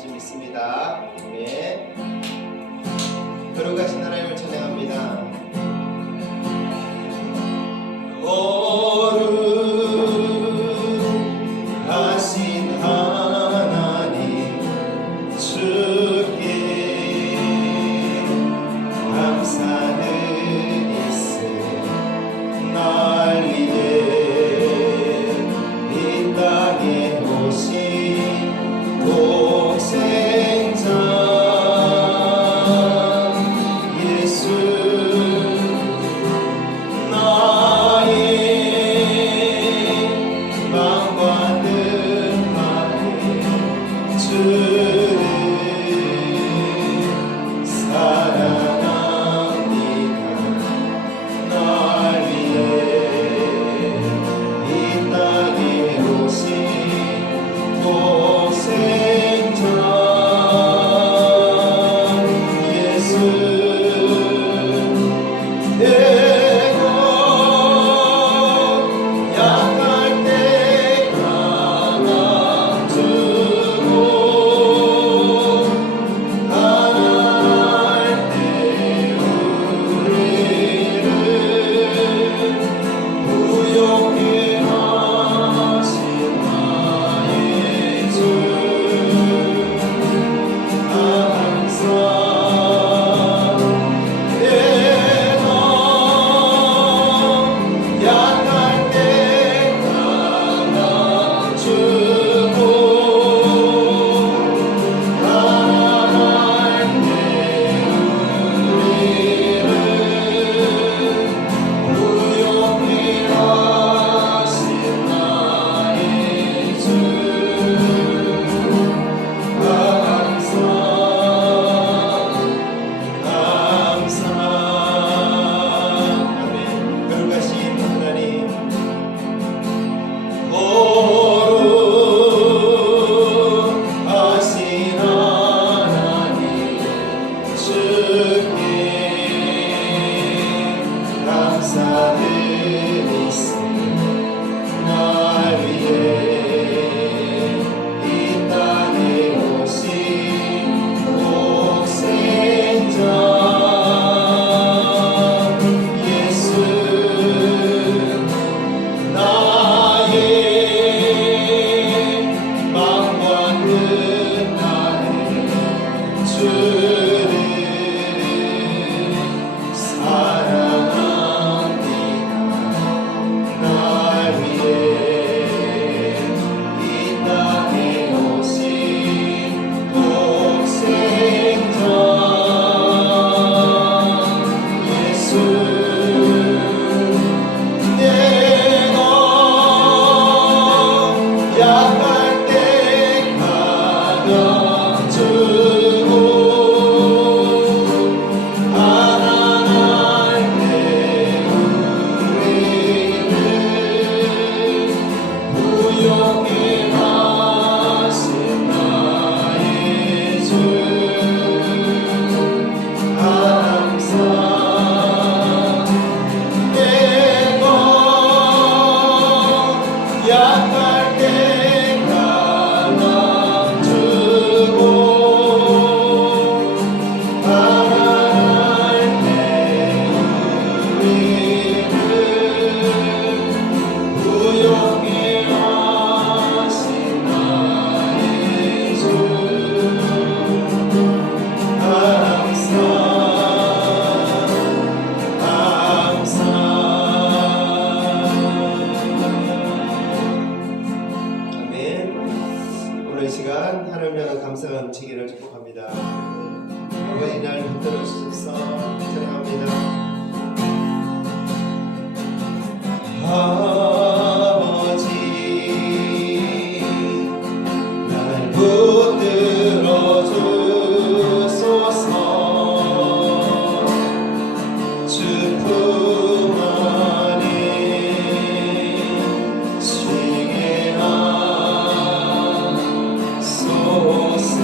줄 믿습니다. 아멘. 거룩하신 하나님을 찬양합니다. 거룩하신 하나님 주께 감사는 있음 날 위해 이 땅에 오신 독생자 예수 나의 마음과 뜻만을 주를 사랑합니다. 날 위해 이 땅에 오신 독생자 예수 내가 약할 때 안아주고 가난할 때 우리를 부욕해 하신 나의 주 항상 내가 약할 때 안아주고 가난할 때 우리를 부욕해 하신 나의 주 항상 아멘. 거룩하신 하나님 거룩하신 하나님 주께 감사드리세 날 위해 이 땅에 오신 독생자 예수 나의 마음과 뜻나는 주를 사랑합니다. 날 위해 이 땅에 오신 독생자 예수 내가 약할 때 안아주고 가난할 때 우리를 부욕해 하신 나의 주 항상 내가 약할 때 안아주고 가난할 때 우리를 부욕해 하신 나의 주 항상 아멘. 오늘 이 시간 하나님을 향한 감사가 넘치기를 축복합니다. 아버지 날 붙들어 주셔서 찬양합니다. 아버지 날 붙들어 주소서 주 품 안에 쉬게 하소서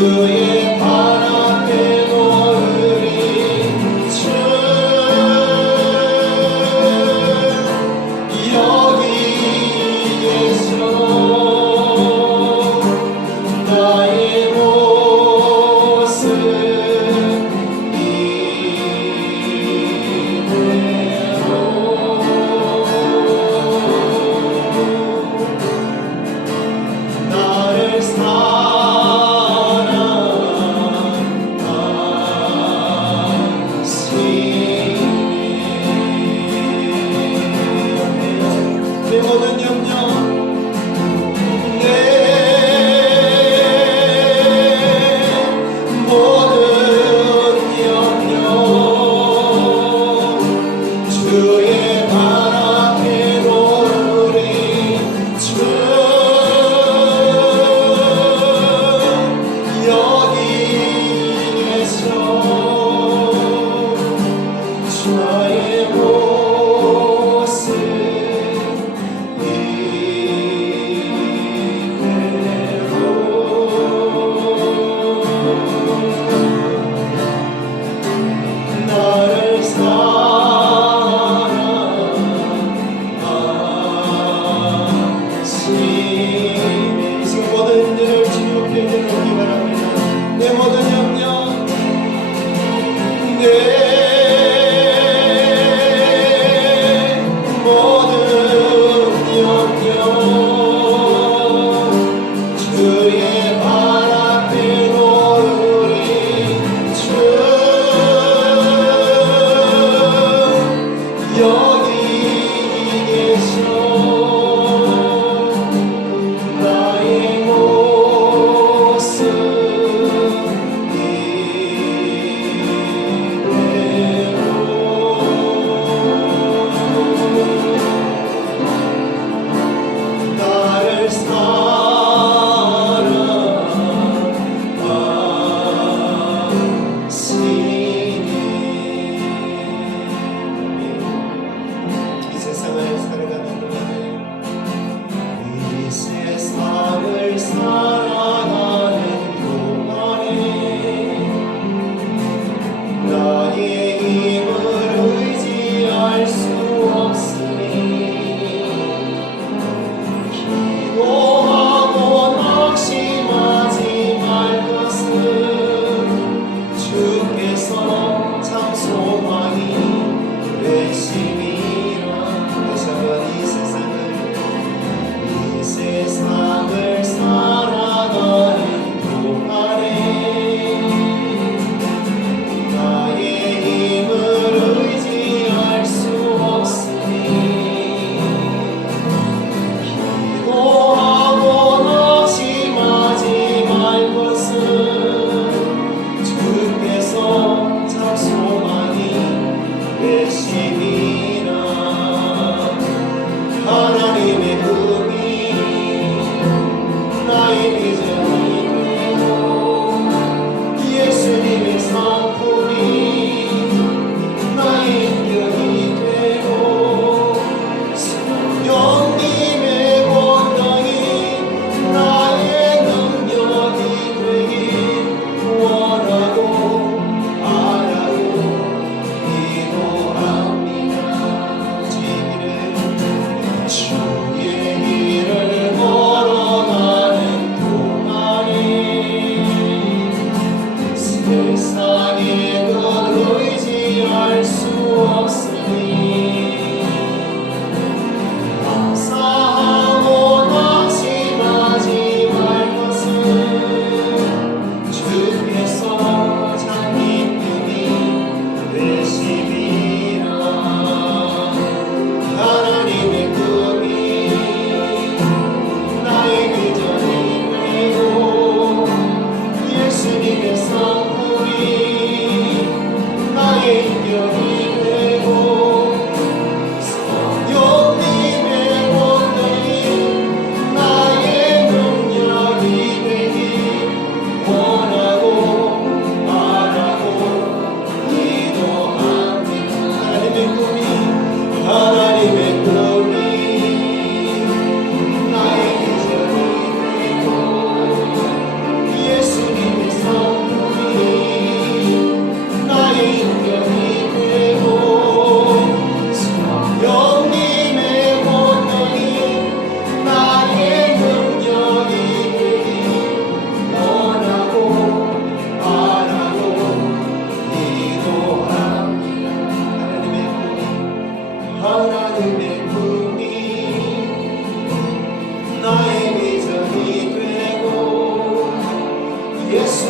주의 발 앞에 놓으리 주 여기 계셔 나의 모습 나를 내 모든 염려 내 모든 염려 주의 발 앞에 놓으리 주 여기 계셔 나의 모습 나를 사랑하시니 지금 모든 일을 주님께 내놓기 바랍니다. 내 모든 염려 내 모든 염려 주의 발 앞에 놓으리 주 여기 계셔 나의 모습 나를 사랑하시니 이 세상을 살아가는 동안에 이 세상을 살아가는 동안에 나의 힘을 의지할 수 없으니 기도하고 낙심하지 말 것은 주께서 참 소망이 되심이라. 다시 한번 이 세상을 살아가는 동안에 나의 힘을 의지할 수 없으니 기도하고 낙심하지 말 것은 주께서 참 소망이 되심이라. 하나님의 꿈이 나의 비전이 되고 예수님의 상품이 나의 인격이 되고 성령님의 권능이 나의 능력이 되길 원하고 바라고 기도합니다. 주의 길을 걸어가는 동안에 세상의 것 의지할 수 없으니 감사하고 낙심하지 말 것은 주께서 참 기쁨이 되심이라. 하나님의 꿈이 나의 비전이 되고 예수님의 상품이 나의 인격이 되고 성령님의 권능이 나의 능력이 되길 원하고 바라고 기도합니다. 하나님의 꿈이 나의 비전이 되고 예수님의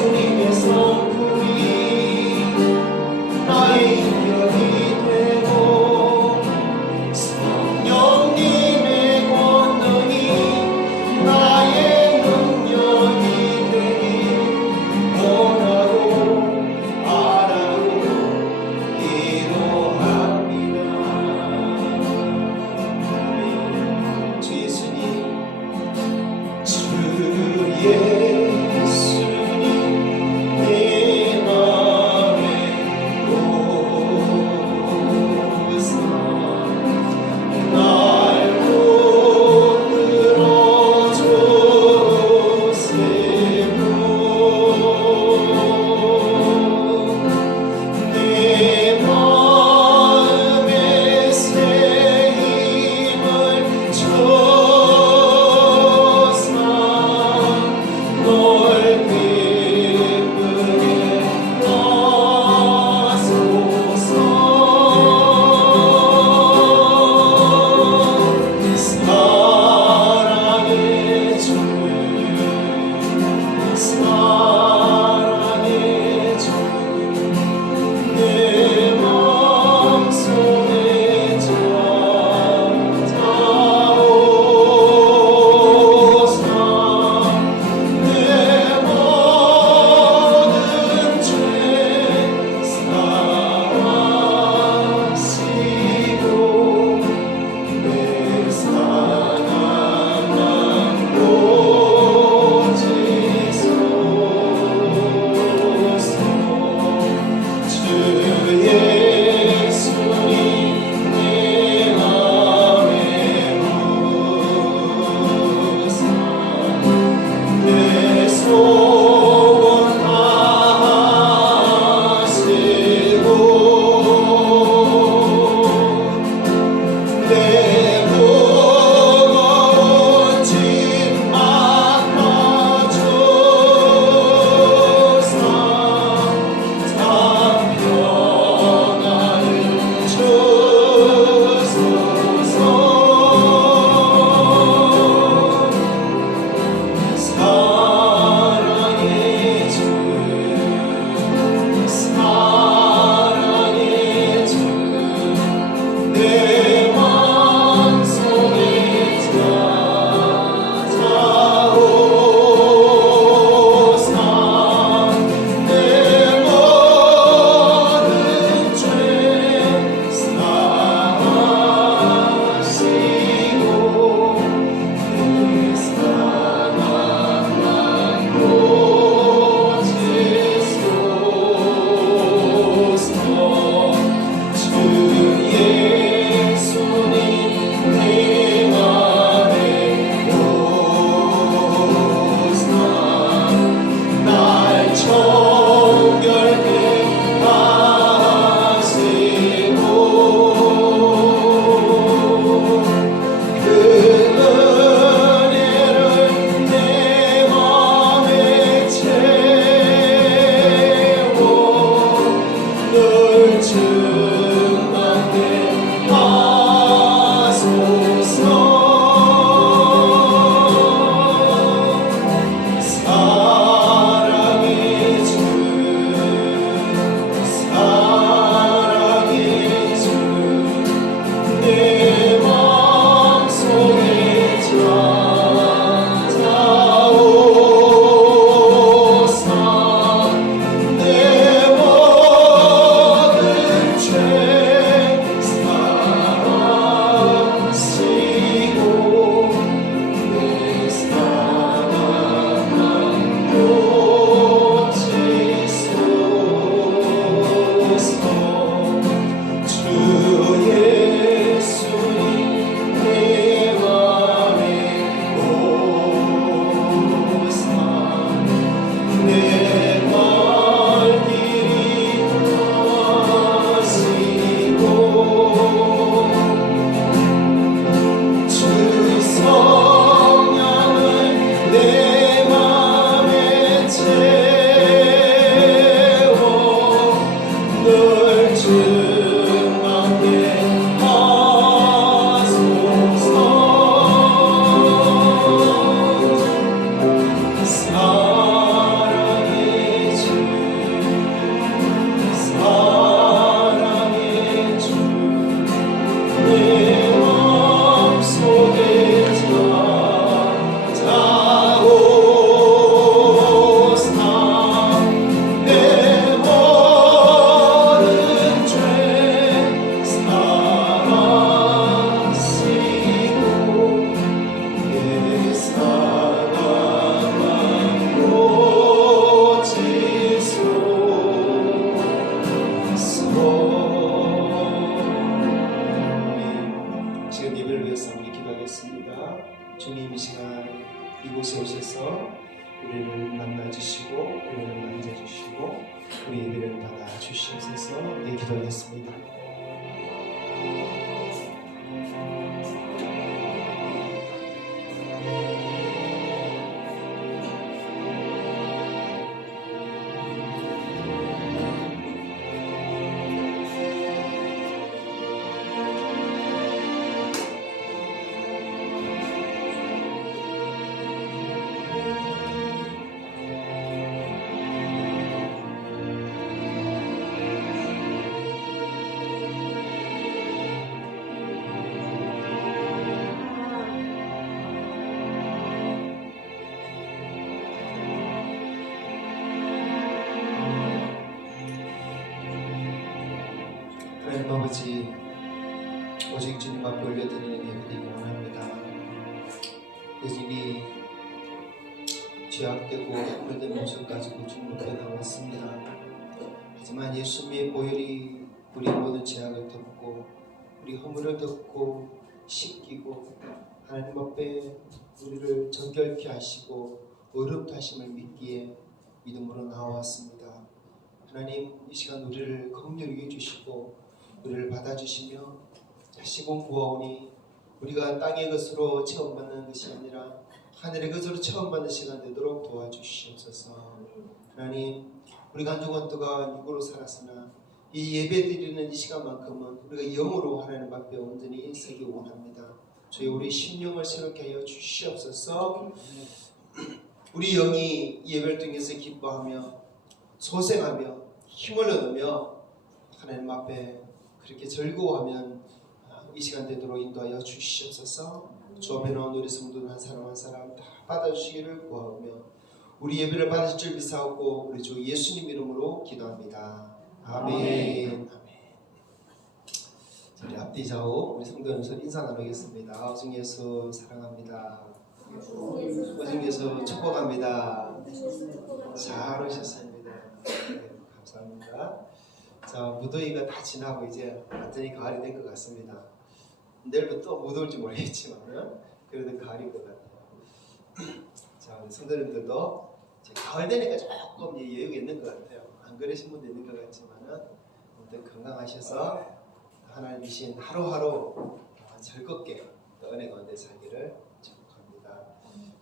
예수님의 성품이 나의 인격이 되고 성령님의 권능이 나의 능력이 되니 원하고 바라고 기도합니다. 주 예수님, 주 예수님 내 마음 우리 예배를 받아 주시옵소서. 네, 기도하겠습니다. 하나님 아버지, 오직 주님 앞에 올려드리는 예배를 원합니다. 여전히 죄악되고 허물된 모습 가지고 주님 앞에 나왔습니다. 하지만 예수님의 보혈이 우리 모든 죄악을 덮고 우리 허물을 덮고 씻기고 하나님 앞에 우리를 정결케 하시고 의롭다 하심을 믿기에 믿음으로 나왔습니다. 하나님, 이 시간 우리를 긍휼히 여기주시고 우리를 받아주시며 다시 구하오니 우리가 땅의 것으로 체험받는 것이 아니라 하늘의 것으로 체험받는 시간 되도록 도와주시옵소서. 하나님, 우리가 한 주간 동안 육으로 살았으나 이 예배 드리는 이 시간만큼은 우리가 영으로 하나님 앞에 온전히 서기 원합니다. 저희 우리 심령을 새롭게 하여 주시옵소서. 우리 영이 이 예배를 통해서 기뻐하며 소생하며 힘을 얻으며 하나님 앞에 그렇게 즐거워하면 이 시간 되도록 인도하여 주시옵소서. 주 앞에 나온 우리 성도들 한 사람 한 사람 다 받아주시기를 구하며 우리 예배를 받으실 줄 믿사옵고 우리 주 예수님 이름으로 기도합니다. 아멘. 자, 우리 앞뒤 좌우 우리 성도들 인사 나누겠습니다. 오직 예수 사랑합니다. 오직 예수 축복합니다. 잘 오셨습니다. 네, 감사합니다. 자, 무더위가 다 지나고 이제 완전히 가을이 된 것 같습니다. 내일부터 무더울지 모르겠지만 그래도 가을인 것 같아요. 자, 우리 성도님들도 이제 가을 되니까 조금 여유가 있는 것 같아요. 안 그러신 분도 있는 것 같지만은 아무튼 건강하셔서 하나님 주신 하루하루 즐겁게 은혜 가운데 살기를 축복합니다.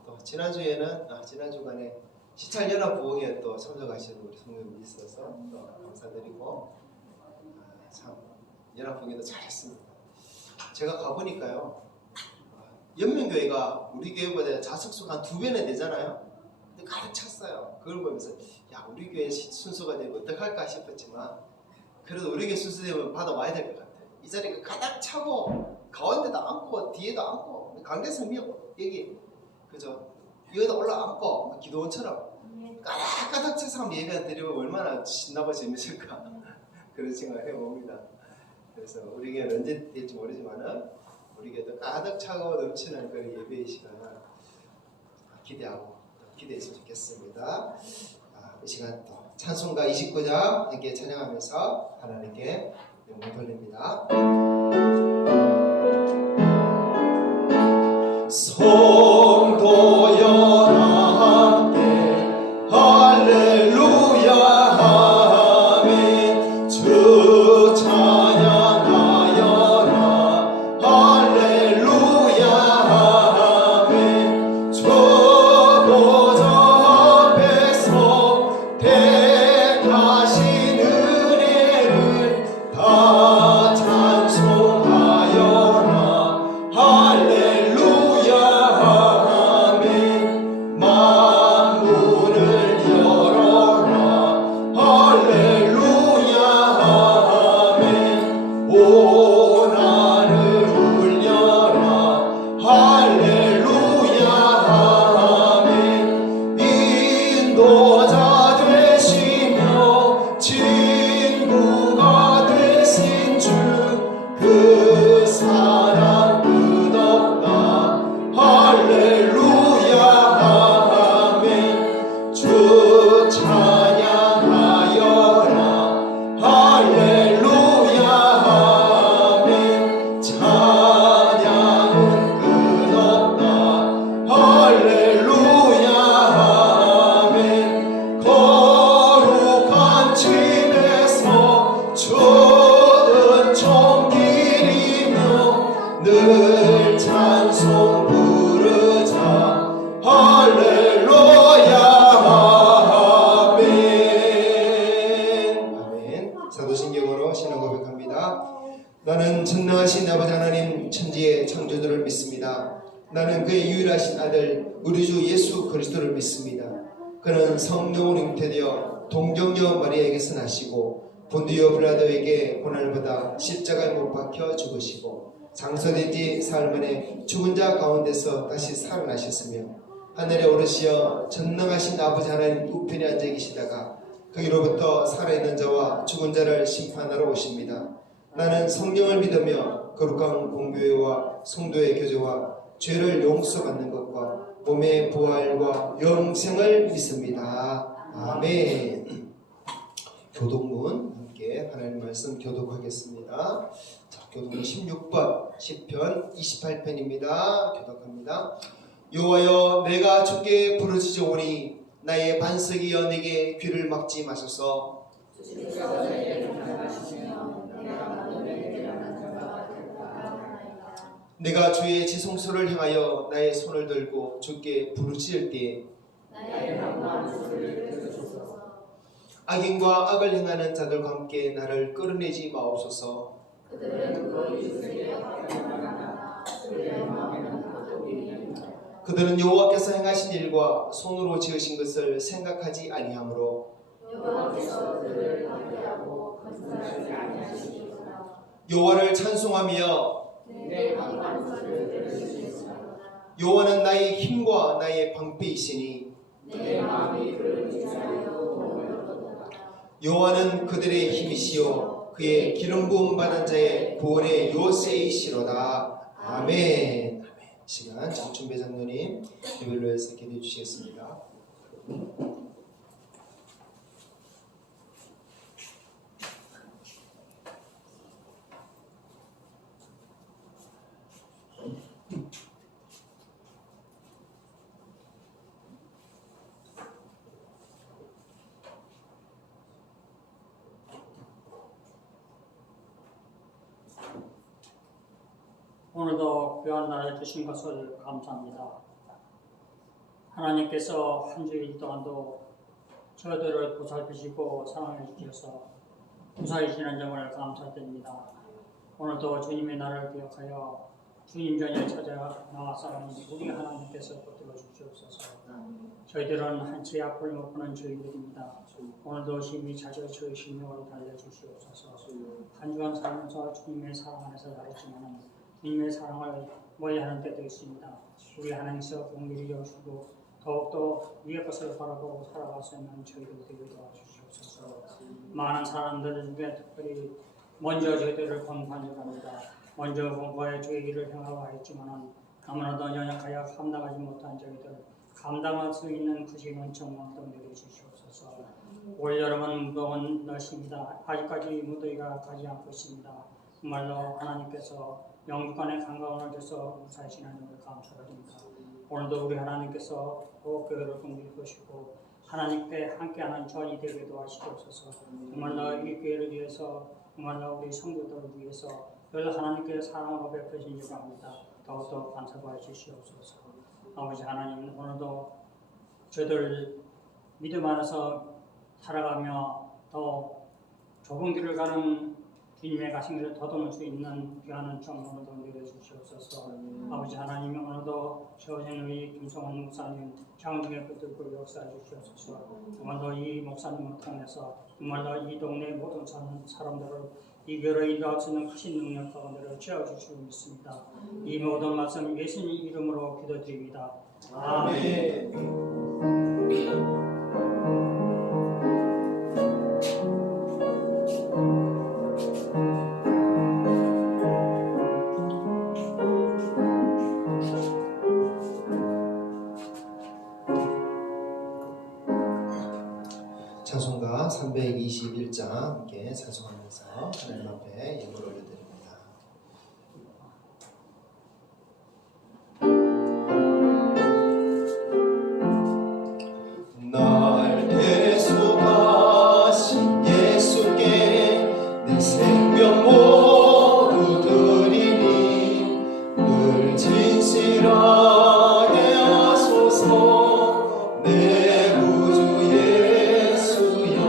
또 지난 주간에 시찰연합부흥에 또 참석하시는 우리 성도님이 있어서 또 감사드리고 참 연합부흥에도 잘했습니다. 제가 가보니까요, 연민교회가 우리 교회보다 자석수가 한 2배나 되잖아요. 근데 가득 찼어요. 그걸 보면서 야, 우리 교회 순서가 되면 어떡할까 싶었지만 그래도 우리 교회 순서 되면 받아와야 될 것 같아요. 이 자리가 가득 차고 가운데도 앉고 뒤에도 앉고 강대성이 여기 그죠? 여기다 올라앉고 기도원처럼 가득 차서 한번 예배 드리면 얼마나 신나고 재밌을까 그런 생각을 해봅니다. 그래서 우리 교회는 언제 될지 모르지만은 우리 교회도 가득 차고 넘치는 그 예배의 시간을 기대하고 기대했으면 좋겠습니다. 이 시간 또 찬송가 29장 함께 찬양하면서 하나님께 영광 돌립니다. 성도여 함께 할렐루야 아멘. 주 찬양하여라 할렐루야 아멘. 주 보좌 앞에서 택하신 은혜를 다 찬송하여라 할렐루야 나는 전능하신 아버지 하나님 천지의 창조주를 믿습니다. 나는 그의 유일하신 아들 우리 주 예수 그리스도를 믿습니다. 그는 성령으로 잉태되어 동정녀 마리아에게서 나시고 본디오 빌라도에게 고난을 받아 십자가에 못 박혀 죽으시고 장사된 지 사흘 만에 죽은 자 가운데서 다시 살아나셨으며 하늘에 오르시어 전능하신 아버지 하나님 우편에 앉아 계시다가 거기로부터 살아있는 자와 죽은 자를 심판하러 오십니다. 나는 성령을 믿으며 거룩한 공교회와 성도의 교제와 죄를 용서받는 것과 몸의 부활과 영생을 믿습니다. 아멘. 교독문 함께 하나님 말씀 교독하겠습니다. 자, 교독문 16번 시편 28편입니다. 교독합니다. 여호와여 내가 주께 부르짖으오니 나의 반석이여 내게 귀를 막지 마소서. 내가 주의 지성소를 향하여 나의 손을 들고 주께 부르짖을 때에 악인과 악을 행하는 자들과 함께 나를 끌어내지 마옵소서. 그들은 여호와께서 행하신 일과 손으로 지으신 것을 생각하지 아니하므로 여호와를 찬송하며 여호와는 나의 힘과 나의 방패이시니 여호와는 그들의 힘이시요 그의 기름 부음 받은 자의 구원의 요새이시로다. 아멘. 시간 장춘배 장로님 예배로 해서 기도해 주시겠습니다. 오늘도 귀한 날에 주신 것을 감사합니다. 하나님께서 한 주일 동안도 저희들을 보살피시고 사랑해 주셔서 무사히 지난 점을 감사드립니다. 오늘도 주님의 날을 기억하여 주님 전에 찾아 나와서 우리 하나님께서 붙들어 주시옵소서. 저희들은 한치 앞을 못 보는 저희들입니다. 오늘도 심히 자주 저희 심령을 달래주시옵소서. 한 주간 살면서 주님의 사랑 안에서 살았지만 주님의 사랑을 모의하는 때도 있습니다. 우리 하나님께서 공기를 여시고 더욱더 위의 것을 바라보고 살아갈 수 있는 저희들 되게 도와주시옵소서. 많은 사람들 중에 특별히 먼저 저희들을 공부하려합니다. 먼저 공부해 주의 일을 행하고 했지만 너무나도 연약하여 감당하지 못한 저희들 감당할 수 있는 구심은 정원도 내려주시옵소서. 올 여름은 무거운 날씨입니다. 아직까지 무더위가 가지 않고 있습니다. 정말로 하나님께서 영육간의 건강을 줘서 무사히 지나는 것을 감사드립니다. 오늘도 우리 하나님께서 교회를 공부해 보시고 하나님께 함께하는 전이 되게 도와주시옵소서. 정말로 이 교회를 위해서 정말로 우리 성도들을 위해서 늘 하나님께서 사랑으로 베푸신 줄 압니다. 더욱더 감사해 주시옵소서. 아버지 하나님 오늘도 저희들 믿음 안에서 살아가며 더 좁은 길을 가는 주님의 가신 길을 더듬을 수 있는 귀한 정성을 내려주시옵소서. 아버지 하나님 오늘도 세워진 우리 김성원 목사님 장중에 붙들고 역사해 주시옵소서. 정말로 이 목사님을 통해서 정말로 이 동네 모든 사람들을 이 교회를 인도할 수 있는 크신 능력 가운데로 채워주시고 있습니다. 이 모든 말씀 예수님 이름으로 기도드립니다. 아멘. 찬송가 321장 함께 찬송하면서 하나님 앞에 예물을 올려드립니다. 날 대속하신 예수께 내 생명 모두 드리니 늘 진실하게 하소서. 내 구주 예수여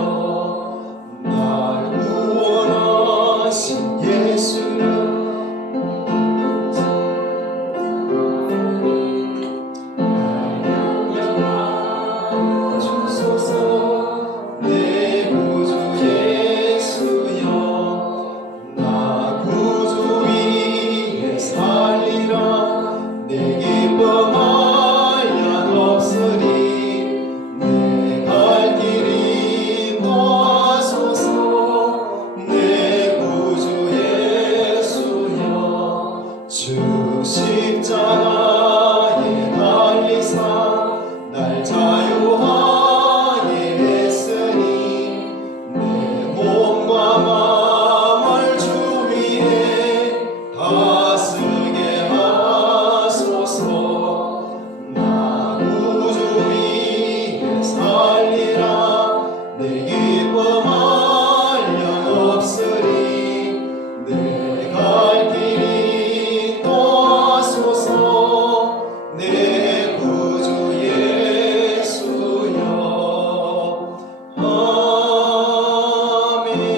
날 구원하신 예수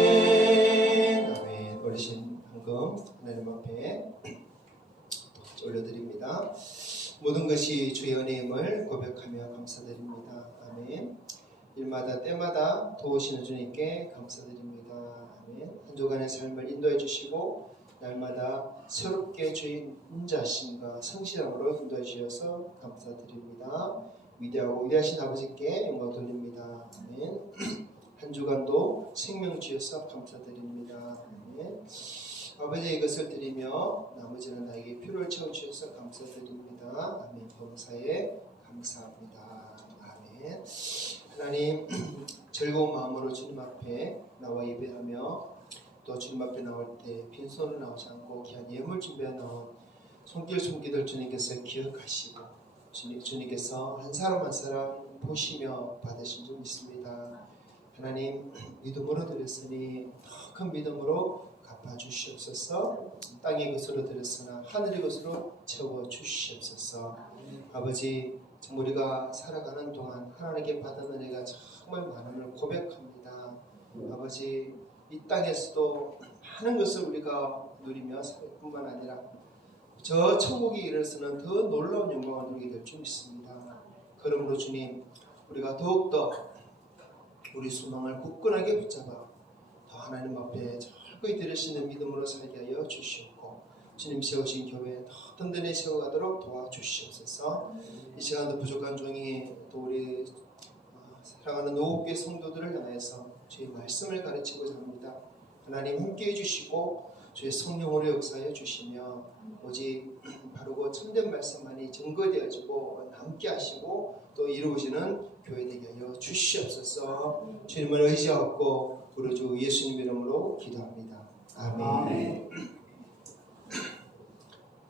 아멘. 아멘. 어르신 헌금 하나님 앞에 올려드립니다. 모든 것이 주의 은혜임을 고백하며 감사드립니다. 아멘. 일마다 때마다 도우시는 주님께 감사드립니다. 아멘. 한 주간의 삶을 인도해 주시고 날마다 새롭게 주의 인자심과 성실함으로 인도해 주셔서 감사드립니다. 위대하고 위대하신 아버지께 영광 돌립니다. 아멘. 한 주간도 생명 주셔서 감사드립니다. 아멘. 아버지의 것을 드리며 나머지는 나에게 필요를 채워주셔서 감사드립니다. 아멘. 범사에 감사합니다. 아멘. 하나님, 즐거운 마음으로 주님 앞에 나와 예배하며 또 주님 앞에 나올 때 빈손으로 나오지 않고 귀한 예물 준비해 놓은 손길 손길들 주님께서 기억하시고 주님께서 한 사람 한 사람 보시며 받으신 줄 믿습니다. 하나님, 믿음으로 드렸으니 더 큰 믿음으로 갚아주시옵소서. 땅의 것으로 드렸으나 하늘의 것으로 채워주시옵소서. 아버지, 우리가 살아가는 동안 하나님께 받은 은혜가 정말 많음을 고백합니다. 아버지, 이 땅에서도 많은 것을 우리가 누리며 살 뿐만 아니라 저 천국에 이르러서는 더 놀라운 영광을 누리게 될 줄 믿습니다. 그러므로 주님, 우리가 더욱더 우리 소망을 굳건하게 붙잡아 더 하나님 앞에 철저히 들으시는 믿음으로 살게 하여 주시옵고 주님 세우신 교회 더 든든히 세워가도록 도와주시옵소서. 이 시간도 부족한 종이 또 우리 사랑하는 노후교회 성도들을 향해서 주의 말씀을 가르치고자 합니다. 하나님 함께해 주시고 주의 성령으로 역사해 주시며 오직 바르고 참된 말씀만이 증거되어지고 함께 하시고 또 이루어지는 교회 되게 하여 주시옵소서. 주님을 의지하고 우리 주 예수님 이름으로 기도합니다. 아멘.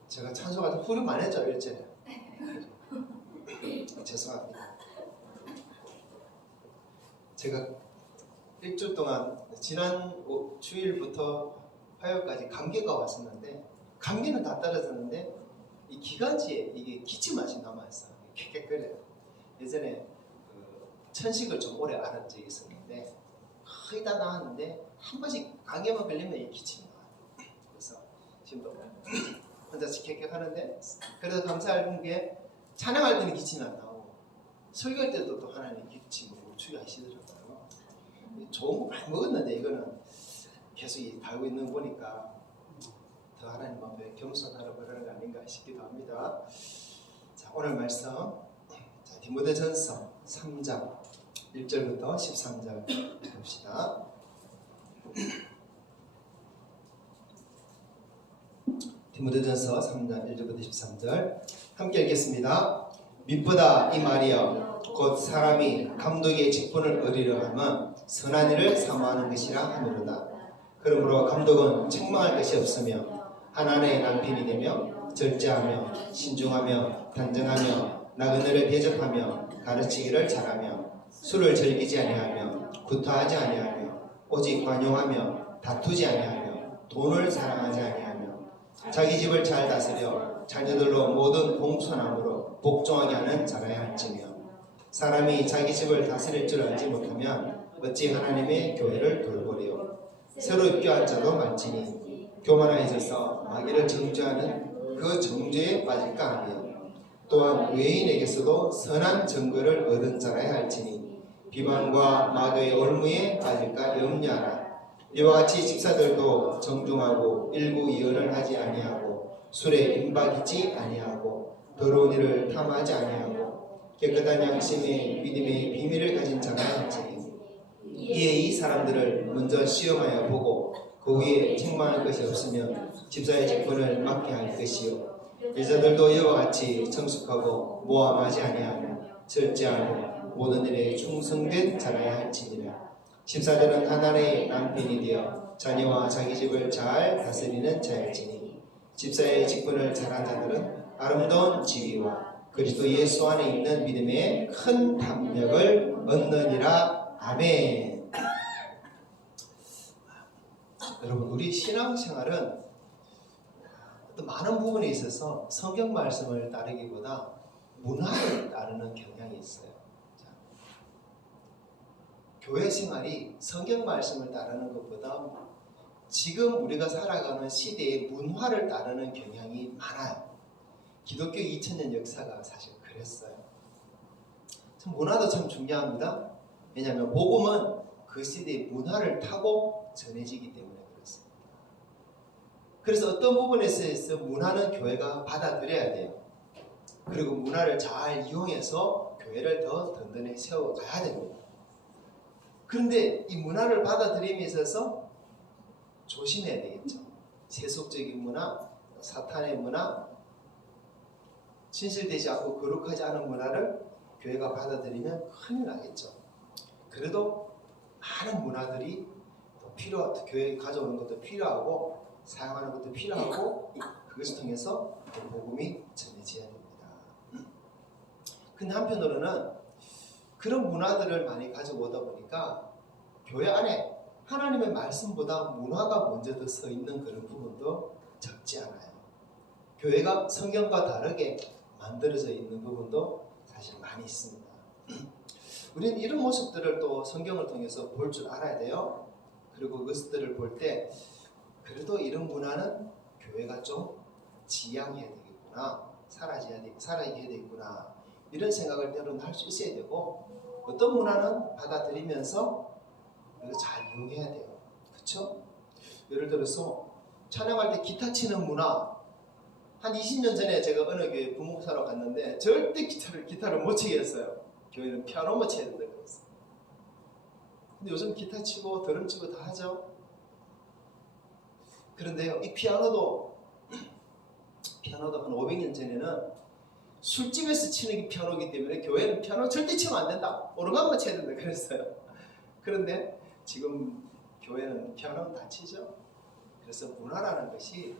제가 찬송할 때 후렴 안 했죠? 일제 죄송합니다. 제가 일주일 동안 지난 주일부터 화요일까지 감기가 왔었는데 감기는 다 떨어졌는데 이 기관지에 이게 기침맛이 남아있어요. 킥킥거려요. 예전에 천식을 좀 오래 앓은 적이 있었는데 거의 다 나았는데 한 번씩 감기만 걸리면 이 기침이 나와요. 그래서 지금도 혼자서 킥킥하는데 그래도 감사한 게 찬양할 때는 기침이 안 나오고 설교할 때도 또 하나님 기침으로 주의하시더라고요. 좋은 거 많이 먹었는데 이거는 계속 달고 있는 거 보니까 더 하나님 앞에 겸손하라고 그러는 거 아닌가 싶기도 합니다. 자, 오늘 말씀 디모데전서 3장 1절부터 13절 봅시다. 디모데전서 3장 1절부터 13절 함께 읽겠습니다. mit보다 이 말이여 곧 사람이 감독의 직분을 얻으려 하면 선한 일을 사모하는 것이라 하노로다. 그러므로 감독은 책망할 것이 없으며 한 아내의 남편이 되며 절제하며 신중하며 단정하며 나그네를 대접하며 가르치기를 잘하며 술을 즐기지 아니하며 구토하지 아니하며 오직 관용하며 다투지 아니하며 돈을 사랑하지 아니하며 자기 집을 잘 다스려 자녀들로 모든 공손함으로 복종하게 하는 자라야 할지며 사람이 자기 집을 다스릴 줄 알지 못하면 어찌 하나님의 교회를 돌보리요. 새로 입교한 자도 많지니 교만하여져서 마귀를 정죄하는 그 정죄에 빠질까 하며 또한 외인에게서도 선한 증거를 얻은 자라야 할지니 비방과 마귀의 올무에 빠질까 염려하라. 이와 같이 집사들도 정중하고 일구이언을 하지 아니하고 술에 임박이지 아니하고 더러운 일을 탐하지 아니하고 깨끗한 양심의 믿음의 비밀을 가진 자가 할지니 이에 이 사람들을 먼저 시험하여 보고 그 후에 책망할 것이 없으면 집사의 직분을 맡게 할 것이요 여자들도 이와 같이 성숙하고 모함하지 아니하며 절제하고 모든 일에 충성된 자라야 할지니라. 집사들은 하나님의 남편이 되어 자녀와 자기 집을 잘 다스리는 자일지니 집사의 직분을 잘한 자들은 아름다운 지위와 그리스도 예수 안에 있는 믿음의 큰 담력을 얻느니라. 아멘. 여러분, 우리 신앙생활은 어떤 많은 부분에 있어서 성경 말씀을 따르기보다 문화를 따르는 경향이 있어요. 자, 교회 생활이 성경 말씀을 따르는 것보다 지금 우리가 살아가는 시대의 문화를 따르는 경향이 많아요. 기독교 2000년 역사가 사실 그랬어요. 참 문화도 참 중요합니다. 왜냐하면 복음은 그 시대의 문화를 타고 전해지기 때문에 그렇습니다. 그래서 어떤 부분에서 문화는 교회가 받아들여야 돼요. 그리고 문화를 잘 이용해서 교회를 더 든든히 세워가야 됩니다. 그런데 이 문화를 받아들임에 있어서 조심해야 되겠죠. 세속적인 문화, 사탄의 문화, 진실되지 않고 거룩하지 않은 문화를 교회가 받아들이면 큰일 나겠죠. 그래도 많은 문화들이 또 교회에 가져오는 것도 필요하고 사용하는 것도 필요하고 그것을 통해서 복음이 전해져야 됩니다. 근데 한편으로는 그런 문화들을 많이 가져오다 보니까 교회 안에 하나님의 말씀보다 문화가 먼저 더 서 있는 그런 부분도 적지 않아요. 교회가 성경과 다르게 만들어져 있는 부분도 사실 많이 있습니다. 우리는 이런 모습들을 또 성경을 통해서 볼 줄 알아야 돼요. 그리고 그것들을 볼 때 그래도 이런 문화는 교회가 좀 지양해야 되겠구나, 살아야 되겠구나 이런 생각을 때로는 할 수 있어야 되고 어떤 문화는 받아들이면서 우리가 잘 이용해야 돼요. 그렇죠? 예를 들어서 찬양할 때 기타 치는 문화 한 20년 전에 제가 어느 교회 부목사로 갔는데 절대 기타를 못 치게 했어요. 교회는 피아노만 쳐야 된다 그랬어요. 근데 요즘 기타 치고 드럼 치고 다 하죠. 그런데요, 이 피아노도 한 500년 전에는 술집에서 치는 게 피아노이기 때문에 교회는 피아노 절대 치면 안 된다. 오르간만 쳐야 된다 그랬어요. 그런데 지금 교회는 피아노는 다 치죠. 그래서 문화라는 것이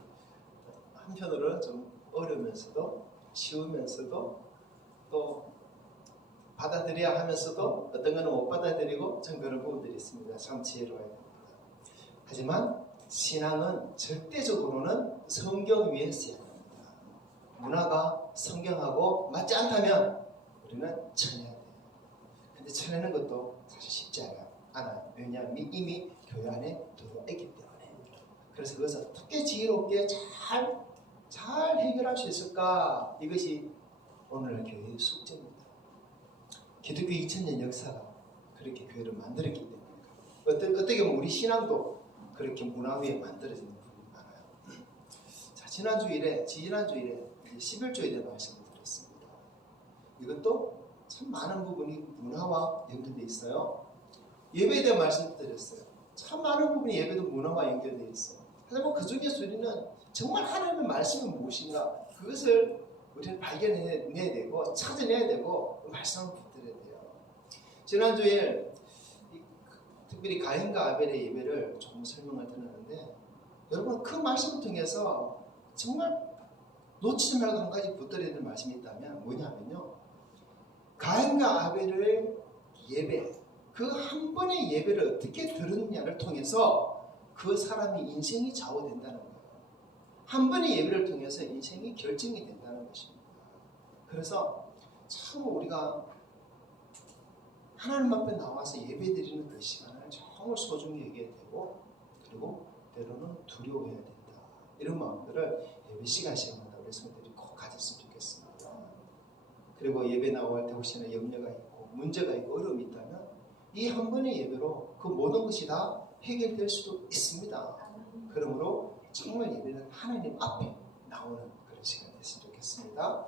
한편으로는 좀 어려우면서도 쉬우면서도 또 받아들여야 하면서도 어떤 거는 못 받아들이고 전 그런 부분들이 있습니다. 참 지혜로워야 됩니다. 하지만 신앙은 절대적으로는 성경 위에 써야 됩니다. 문화가 성경하고 맞지 않다면 우리는 쳐내야 돼요. 근데 쳐내는 것도 사실 쉽지 않아요. 왜냐하면 이미 교회 안에 들어있기 때문에. 그래서 그것을 어떻게 지혜롭게 잘 해결할 수 있을까? 이것이 오늘날 교회의 숙제입니다. 기독교 2000년 역사가 그렇게 교회를 만들었기 때문에 어떻게 보면 우리 신앙도 그렇게 문화 위에 만들어지는 부분이 많아요. 자, 지난 주일에 11조에 대한 말씀을 드렸습니다. 이것도 참 많은 부분이 문화와 연결되어 있어요. 예배에 대한 말씀을 드렸어요. 참 많은 부분이 예배도 문화와 연결되어 있어요. 하지만 그 중에서 우리는 정말 하나님의 말씀이 무엇인가 그것을 우리는 발견해내야 되고 찾아내야 되고 말씀을 붙들어야 돼요. 지난주에 특별히 가인과 아벨의 예배를 조금 설명을 드렸는데 여러분 그 말씀을 통해서 정말 놓치지 말고 한 가지 붙들어야 될 말씀이 있다면 뭐냐면요. 가인과 아벨의 예배 그 한 번의 예배를 어떻게 들었느냐를 통해서 그 사람의 인생이 좌우된다는 거예요. 한 번의 예배를 통해서 인생이 결정이 된다는 것입니다. 그래서 참 우리가 하나님 앞에 나와서 예배드리는 그 시간을 정말 소중히 여겨야 되고 그리고 때로는 두려워해야 된다. 이런 마음들을 예배 시간마다 우리 성도들이 꼭 가졌으면 좋겠습니다. 그리고 예배 나올 때 혹시나 염려가 있고 문제가 있고 어려움이 있다면 이 한 번의 예배로 그 모든 것이 다 해결될 수도 있습니다. 그러므로 정말 예배는 하나님 앞에 나오는 그런 시간이 됐으면 좋겠습니다.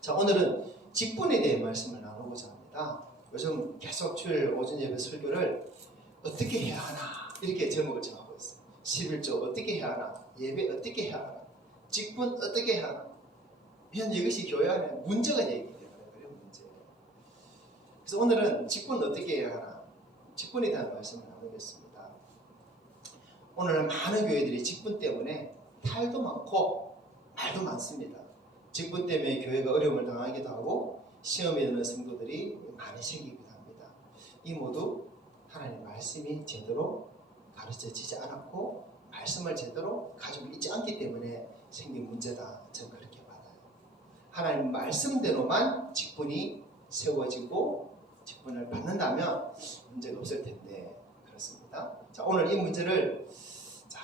자, 오늘은 직분에 대해 말씀을 나누고자 합니다. 요즘 계속 주일 오전 예배 설교를 어떻게 해야 하나 이렇게 제목을 정하고 있어요. 11조 어떻게 해야 하나, 예배 어떻게 해야 하나, 직분 어떻게 해야 하나. 현재 이것이 교회 안에 문제가 되어 있기 때문에 그런 문제예요. 그래서 오늘은 직분 어떻게 해야 하나, 직분에 대한 말씀을 나누겠습니다. 오늘은 많은 교회들이 직분 때문에 탈도 많고 말도 많습니다. 직분 때문에 교회가 어려움을 당하기도 하고 시험에 드는 성도들이 많이 생기기도 합니다. 이 모두 하나님의 말씀이 제대로 가르쳐지지 않았고 말씀을 제대로 가지고 있지 않기 때문에 생긴 문제다. 저는 그렇게 받아요. 하나님 말씀대로만 직분이 세워지고 직분을 받는다면 문제가 없을 텐데 그렇습니다. 자, 오늘 이 문제를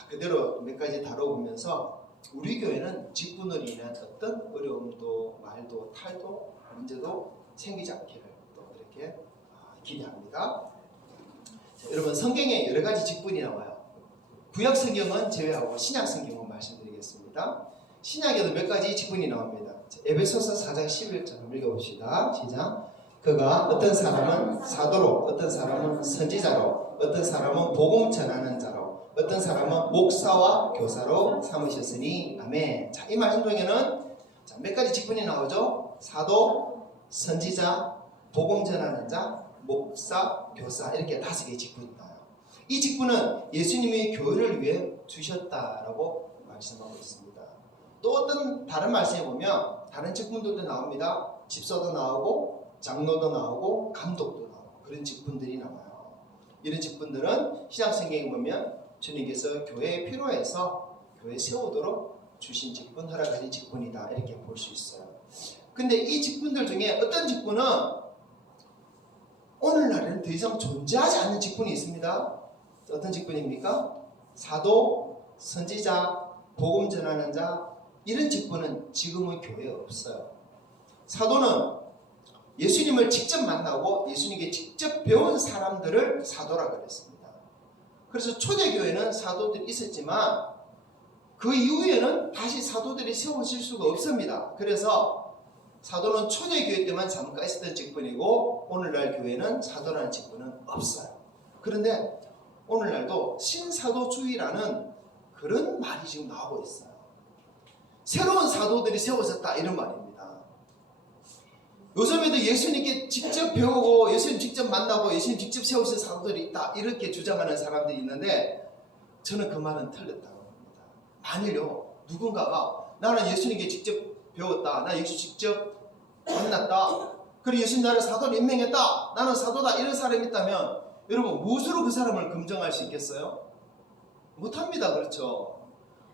그대로 몇 가지 다뤄보면서 우리 교회는 직분으로 인한 어떤 어려움도 말도 탈도 문제도 생기지 않기를 또 그렇게 기대합니다. 자, 여러분 성경에 여러 가지 직분이 나와요. 구약 성경은 제외하고 신약 성경은 말씀드리겠습니다. 신약에도 몇 가지 직분이 나옵니다. 자, 에베소서 4장 11절 한번 읽어봅시다. 시작. 그가 어떤 사람은 사도로, 어떤 사람은 선지자로, 어떤 사람은 복음 전하는 자로, 어떤 사람은 목사와 교사로 삼으셨으니 아멘. 자, 이 말씀 중에는 몇 가지 직분이 나오죠. 사도, 선지자, 복음 전하는 자, 목사, 교사 이렇게 5개의 직분이 나와요. 이 직분은 예수님이 교회를 위해 주셨다라고 말씀하고 있습니다. 또 어떤 다른 말씀에 보면 다른 직분들도 나옵니다. 집사도 나오고 장로도 나오고 감독도 나오고 그런 직분들이 나와요. 이런 직분들은 신약 성경에 보면 주님께서 교회에 필요해서 교회 세우도록 주신 직분, 허락하신 직분이다 이렇게 볼 수 있어요. 근데 이 직분들 중에 어떤 직분은 오늘날에는 더 이상 존재하지 않는 직분이 있습니다. 어떤 직분입니까? 사도, 선지자, 복음 전하는 자 이런 직분은 지금의 교회에 없어요. 사도는 예수님을 직접 만나고 예수님께 직접 배운 사람들을 사도라 그랬습니다. 그래서 초대교회는 사도들이 있었지만 그 이후에는 다시 사도들이 세워질 수가 없습니다. 그래서 사도는 초대교회 때만 잠깐 있었던 직분이고 오늘날 교회는 사도라는 직분은 없어요. 그런데 오늘날도 신사도주의라는 그런 말이 지금 나오고 있어요. 새로운 사도들이 세워졌다 이런 말입니다. 요즘에도 예수님께 직접 배우고 예수님 직접 만나고 예수님 직접 세우신 사도들이 있다 이렇게 주장하는 사람들이 있는데 저는 그 말은 틀렸다고 합니다. 만일요 누군가가 나는 예수님께 직접 배웠다, 나 예수 직접 만났다, 그리고 예수님 나를 사도로 임명했다, 나는 사도다 이런 사람이 있다면 여러분 무엇으로 그 사람을 검증할 수 있겠어요? 못합니다. 그렇죠?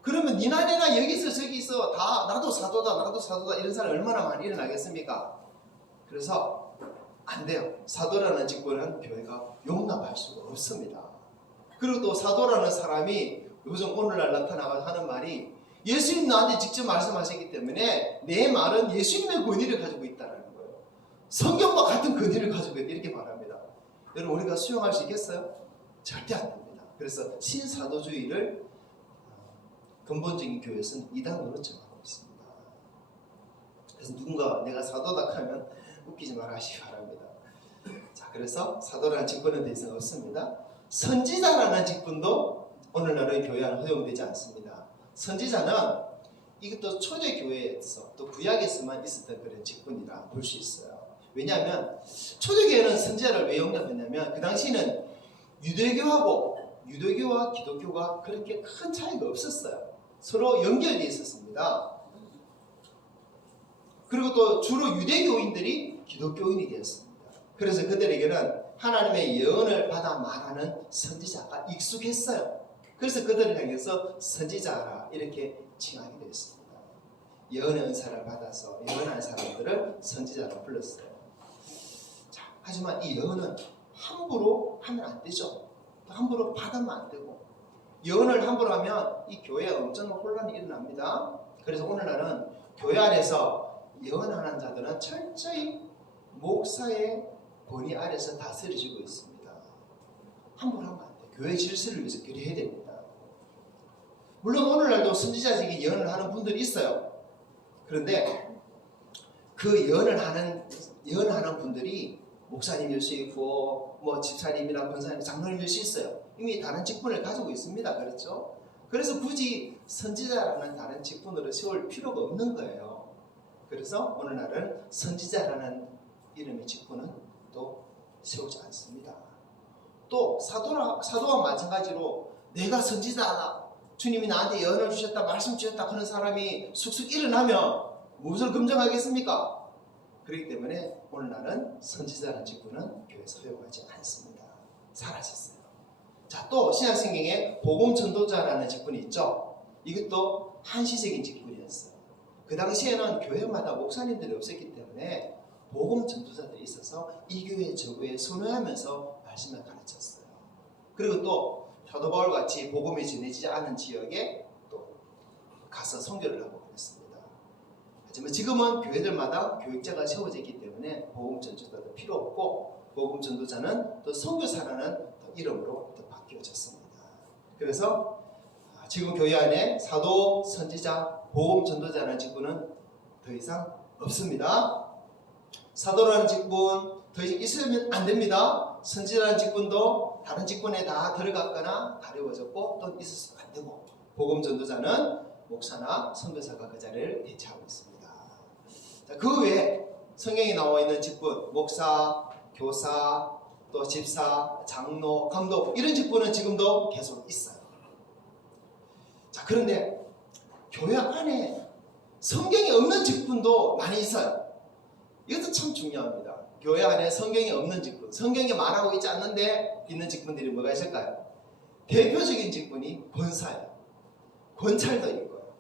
그러면 니나 내나 여기 있어 저기 있어 다 나도 사도다 이런 사람 얼마나 많이 일어나겠습니까? 그래서 안 돼요. 사도라는 직분은 교회가 용납할 수가 없습니다. 그리고 또 사도라는 사람이 요즘 오늘날 나타나서 하는 말이 예수님 나한테 직접 말씀하셨기 때문에 내 말은 예수님의 권위를 가지고 있다는 거예요. 성경과 같은 권위를 가지고 있다 이렇게 말합니다. 여러분 우리가 수용할 수 있겠어요? 절대 안 됩니다. 그래서 신사도주의를 근본적인 교회에서는 이단으로 정하고 있습니다. 그래서 누군가 내가 사도다 하면 웃기지 말아주시기 바랍니다. 자, 그래서 사도라는 직분은 더 이상 없습니다. 선지자라는 직분도 오늘날의 교회 안에 허용되지 않습니다. 선지자는 이것도 초대교회에서 또 구약에서만 있었던 그런 직분이라 볼 수 있어요. 왜냐하면 초대교회는 선지자를 왜 용납했냐면 그 당시에는 유대교와 기독교가 그렇게 큰 차이가 없었어요. 서로 연결되어 있었습니다. 그리고 또 주로 유대교인들이 기독교인이 되었습니다. 그래서 그들에게는 하나님의 예언을 받아 말하는 선지자가 익숙했어요. 그래서 그들을 향해서 선지자라 이렇게 칭하게 되었습니다. 예언의 은사를 받아서 예언하는 사람들을 선지자로 불렀어요. 자, 하지만 이 예언은 함부로 하면 안 되죠. 함부로 받으면 안 되고 예언을 함부로 하면 이 교회에 엄청난 혼란이 일어납니다. 그래서 오늘날은 교회 안에서 예언하는 자들은 철저히 목사의 권위 아래서 다스려지고 있습니다. 함부로 하면 안 돼요. 교회 질서를 위해서 그래야 됩니다. 물론 오늘날도 선지자적인 예언을 하는 분들이 있어요. 그런데 그 예언하는 분들이 목사님일 수 있고 뭐 집사님이나 권사님, 장로님일 수 있어요. 이미 다른 직분을 가지고 있습니다. 그렇죠? 그래서 굳이 선지자라는 다른 직분으로 세울 필요가 없는 거예요. 그래서 오늘날은 선지자라는 이름의 직분은 또 세우지 않습니다. 또 사도와 마찬가지로 내가 선지자다, 주님이 나한테 예언을 주셨다, 말씀 주셨다 하는 사람이 쑥쑥 일어나면 무엇을 검증하겠습니까? 그렇기 때문에 오늘날은 선지자라는 직분은 교회에서 허용하지 않습니다. 사라졌어요. 자, 또 신약성경에 복음 전도자라는 직분이 있죠. 이것도 한시적인 직분이었어요. 그 당시에는 교회마다 목사님들이 없었기 때문에 복음 전도자들이 있어서 이 교회 저 교회 선호하면서 말씀을 가르쳤어요. 그리고 또 사도 바울 같이 복음이 전해지지 않은 지역에 또 가서 선교를 하고 그랬습니다. 하지만 지금은 교회들마다 교육자가 세워져 있기 때문에 복음 전도자도 필요 없고 복음 전도자는 또 선교사라는 이름으로 또 바뀌어졌습니다. 그래서 지금 교회 안에 사도, 선지자, 복음 전도자라는 직분은 더 이상 없습니다. 사도라는 직분 더 이상 있으면 안 됩니다. 선지자라는 직분도 다른 직분에 다 들어갔거나 가려워졌고 또 있어서 안 되고, 복음 전도자는 목사나 선교사가 그 자리를 대체하고 있습니다. 자, 그 외에 성경에 나와 있는 직분, 목사, 교사, 또 집사, 장로, 감독, 이런 직분은 지금도 계속 있어요. 자, 그런데 교회 안에 성경이 없는 직분도 많이 있어요. 이것도 참 중요합니다. 교회 안에 성경이 없는 직분, 성경이 말하고 있지 않는데 있는 직분들이 뭐가 있을까요? 대표적인 직분이 권사예요. 권찰도 있고요.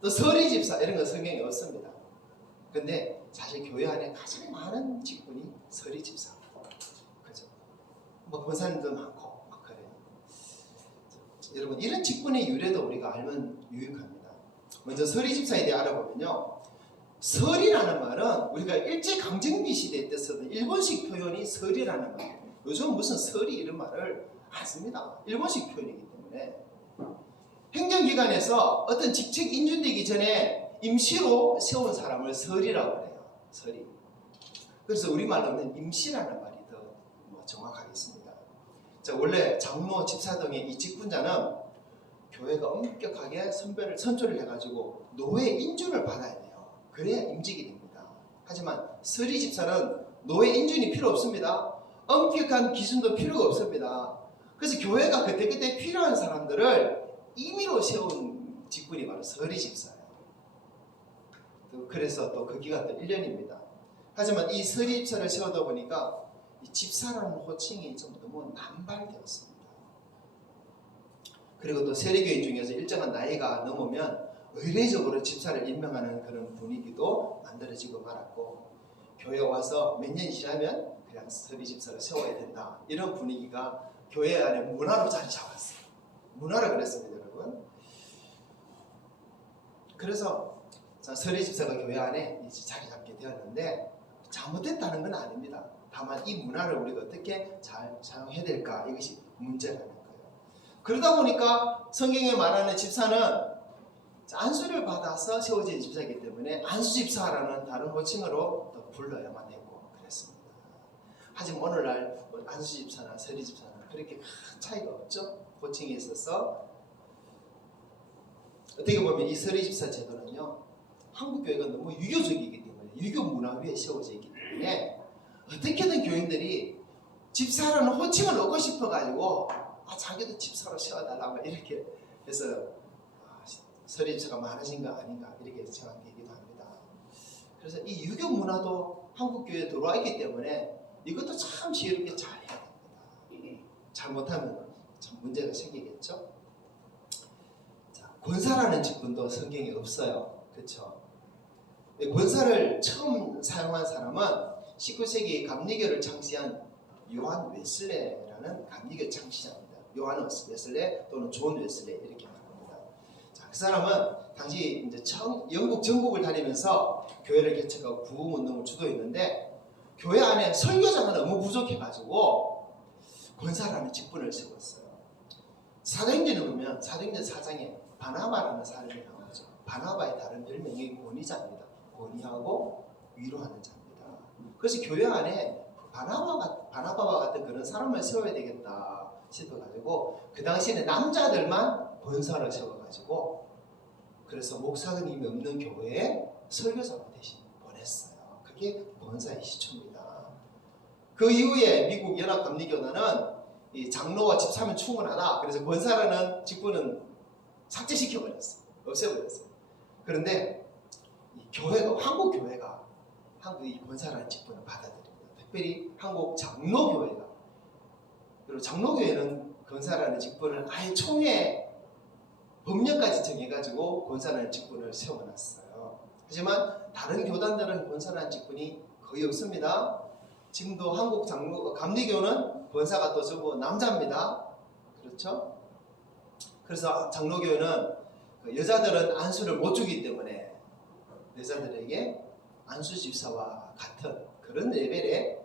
또 서리집사, 이런 건 성경에 없습니다. 근데 사실 교회 안에 가장 많은 직분이 서리집사입니다. 그죠? 뭐 권사님도 많고 막 그래요. 여러분, 이런 직분의 유래도 우리가 알면 유익합니다. 먼저 서리집사에 대해 알아보면요, 설이라는 말은 우리가 일제강점기 시대 때 쓰던 일본식 표현이 설이라는 말이에요. 요즘 무슨 설이 이런 말을 안 씁니다. 일본식 표현이기 때문에. 행정기관에서 어떤 직책 인준되기 전에 임시로 세운 사람을 설이라고 해요. 설이. 그래서 우리말로는 임시라는 말이 더 정확하겠습니다. 자, 원래 장로, 집사 등의 이 직분자는 교회가 엄격하게 선조를 해가지고 노예 인준을 받아야 돼요. 그래야 임직이 됩니다. 하지만 서리 집사는 노예 인준이 필요 없습니다. 엄격한 기준도 필요가 없습니다. 그래서 교회가 그때그때 필요한 사람들을 임의로 세운 직분이 바로 서리 집사예요. 그래서 또 그 기간도 1년입니다. 하지만 이 서리 집사를 세우다 보니까 이 집사라는 호칭이 좀 너무 남발되었습니다. 그리고 또 세례교인 중에서 일정한 나이가 넘으면 의례적으로 집사를 임명하는 그런 분위기도 만들어지고 말았고, 교회에 와서 몇 년이 지나면 그냥 서리 집사를 세워야 된다, 이런 분위기가 교회 안에 문화로 자리 잡았어요. 문화라 그랬습니다, 여러분. 그래서 서리 집사가 교회 안에 이제 자리 잡게 되었는데 잘못됐다는 건 아닙니다. 다만 이 문화를 우리가 어떻게 잘 사용해야 될까, 이것이 문제라는 거예요. 그러다 보니까 성경에 말하는 집사는 안수를 받아서 세워진 집사이기 때문에 안수집사라는 다른 호칭으로 또 불러야만 했고 그랬습니다. 하지만 오늘날 안수집사나 서리집사는 그렇게 큰 차이가 없죠. 호칭에 있어서. 어떻게 보면 이 서리집사 제도는요, 한국교회가 너무 유교적이기 때문에, 유교 문화 위에 세워져 있기 때문에 어떻게든 교인들이 집사라는 호칭을 얻고 싶어가지고 자기도 집사로 세워달라 이렇게 해서 서리집사가 많아진 거 아닌가 이렇게 생각되기도 합니다. 그래서 이 유교 문화도 한국교회에 들어와 있기 때문에 이것도 참 지혜롭게 잘 해야 됩니다. 잘못하면 참 문제가 생기겠죠. 자, 권사라는 직분도 성경에 없어요. 그렇죠? 권사를 처음 사용한 사람은 19세기 감리교를 창시한 요한 웨슬레라는 감리교 창시자입니다. 요한 웨슬레 또는 존 웨슬레 이렇게 말합니다. 자, 그 사람은 당시 이제 영국 전국을 다니면서 교회를 개척하고 부흥 운동을 주도했는데, 교회 안에 설교자가 너무 부족해가지고 권사라는 직분을 세웠어요. 사도행전을 보면 사도행전 4장에 바나바라는 사람이 나오죠. 바나바의 다른 별명이 권위자입니다. 권위하고 위로하는 자입니다. 그래서 교회 안에 바나바와 같은 그런 사람을 세워야 되겠다 싶어가지고 그 당시에는 남자들만 권사를 세워가지고, 그래서 목사님이 없는 교회에 설교사를 대신 보냈어요. 그게 권사의 시초입니다. 그 이후에 미국 연합감리교단은 이 장로와 집사면 충분하다, 그래서 권사라는 직분은 삭제시켜버렸어요. 없애버렸어요. 그런데 이 교회가, 한국 교회가 이 권사라는 직분을 받아들입니다. 특별히 한국 장로교회가. 그리고 장로교회는 권사라는 직분을 아예 총회 법령까지 정해가지고 권사라는 직분을 세워놨어요. 하지만 다른 교단들은 권사라는 직분이 거의 없습니다. 지금도 한국 감리교는 권사가 또 전부 남자입니다. 그렇죠? 그래서 장로교는 여자들은 안수를 못 주기 때문에 여자들에게 안수 집사와 같은 그런 레벨의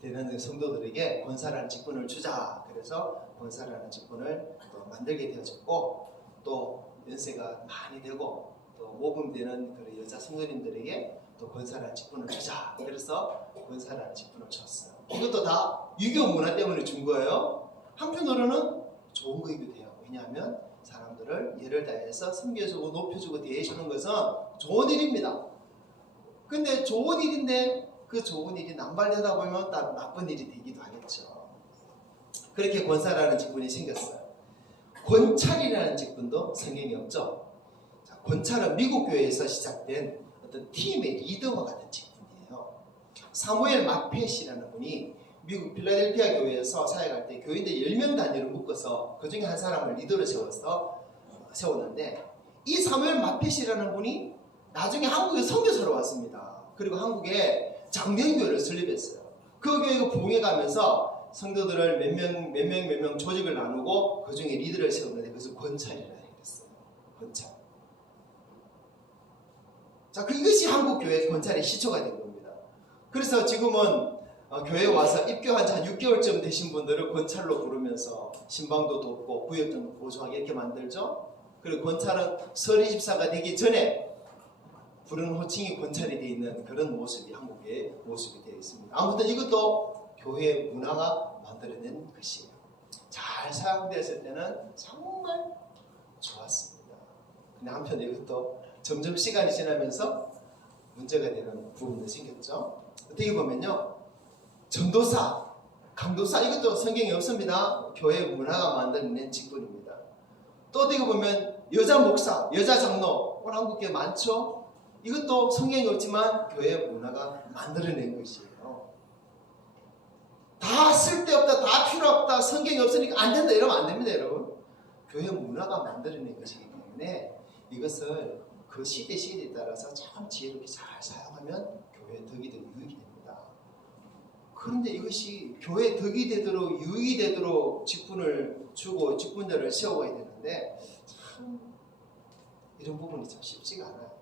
되는 성도들에게 권사라는 직분을 주자. 그래서 권사라는 직분을 또 만들게 되어졌고, 또 연세가 많이 되고 또 모범되는 그런 여자 성도님들에게 또 권사라는 직분을 주자. 그래서 권사라는 직분을 줬어요. 이것도 다 유교 문화 때문에 준 거예요. 한편으로는 좋은 거이기도 해요. 왜냐하면 사람들을 예를 다해서 섬겨주고 높여주고 대해주는 것은 좋은 일입니다. 근데 좋은 일인데 그 좋은 일이 남발되다 보면 또 나쁜 일이 되기도 하겠죠. 그렇게 권사라는 직분이 생겼어요. 권찰이라는 직분도 성경에 없죠. 자, 권찰은 미국 교회에서 시작된 어떤 팀의 리더와 같은 직분이에요. 사무엘 마펫이라는 분이 미국 필라델피아 교회에서 사역할 때 교인들 10명 단위로 묶어서 그 중에 한 사람을 리더로 세웠는데, 이 사무엘 마펫이라는 분이 나중에 한국에 선교사로 왔습니다. 그리고 한국에 장대교회를 설립했어요. 그 교회가 부흥해가면서 성도들을 몇 명 조직을 나누고 그 중에 리더를 세웠는데 그것을 권찰이라고 했어요. 권찰. 자, 이것이 한국 교회 권찰의 시초가 된 겁니다. 그래서 지금은 교회에 와서 입교한 지 한 6개월쯤 되신 분들을 권찰로 부르면서 신방도 돕고 구역도 보조하게 이렇게 만들죠. 그리고 권찰은 서리 집사가 되기 전에 부르는 호칭이 권찰이 되어 있는 그런 모습이 한국의 모습이 되어 있습니다. 아무튼 이것도 교회 문화가 만들어낸 것이에요. 잘 사용되었을 때는 정말 좋았습니다. 근데 한편 이것도 점점 시간이 지나면서 문제가 되는 부분도 생겼죠. 어떻게 보면요, 전도사, 강도사, 이것도 성경에 없습니다. 교회 문화가 만들어낸 직분입니다. 또 어떻게 보면 여자 목사, 여자 장로, 오늘 한국에 많죠. 이것도 성경이 없지만 교회 문화가 만들어낸 것이에요. 다 쓸데없다, 다 필요 없다, 성경이 없으니까 안 된다 이러면 안 됩니다, 여러분. 교회 문화가 만들어낸 것이기 때문에 이것을 그 시대에 따라서 참 지혜롭게 잘 사용하면 교회에 덕이 되고 유익이 됩니다. 그런데 이것이 교회에 덕이 되도록 유익이 되도록 직분을 주고 직분자를 세워야 되는데 참 이런 부분이 참 쉽지가 않아요.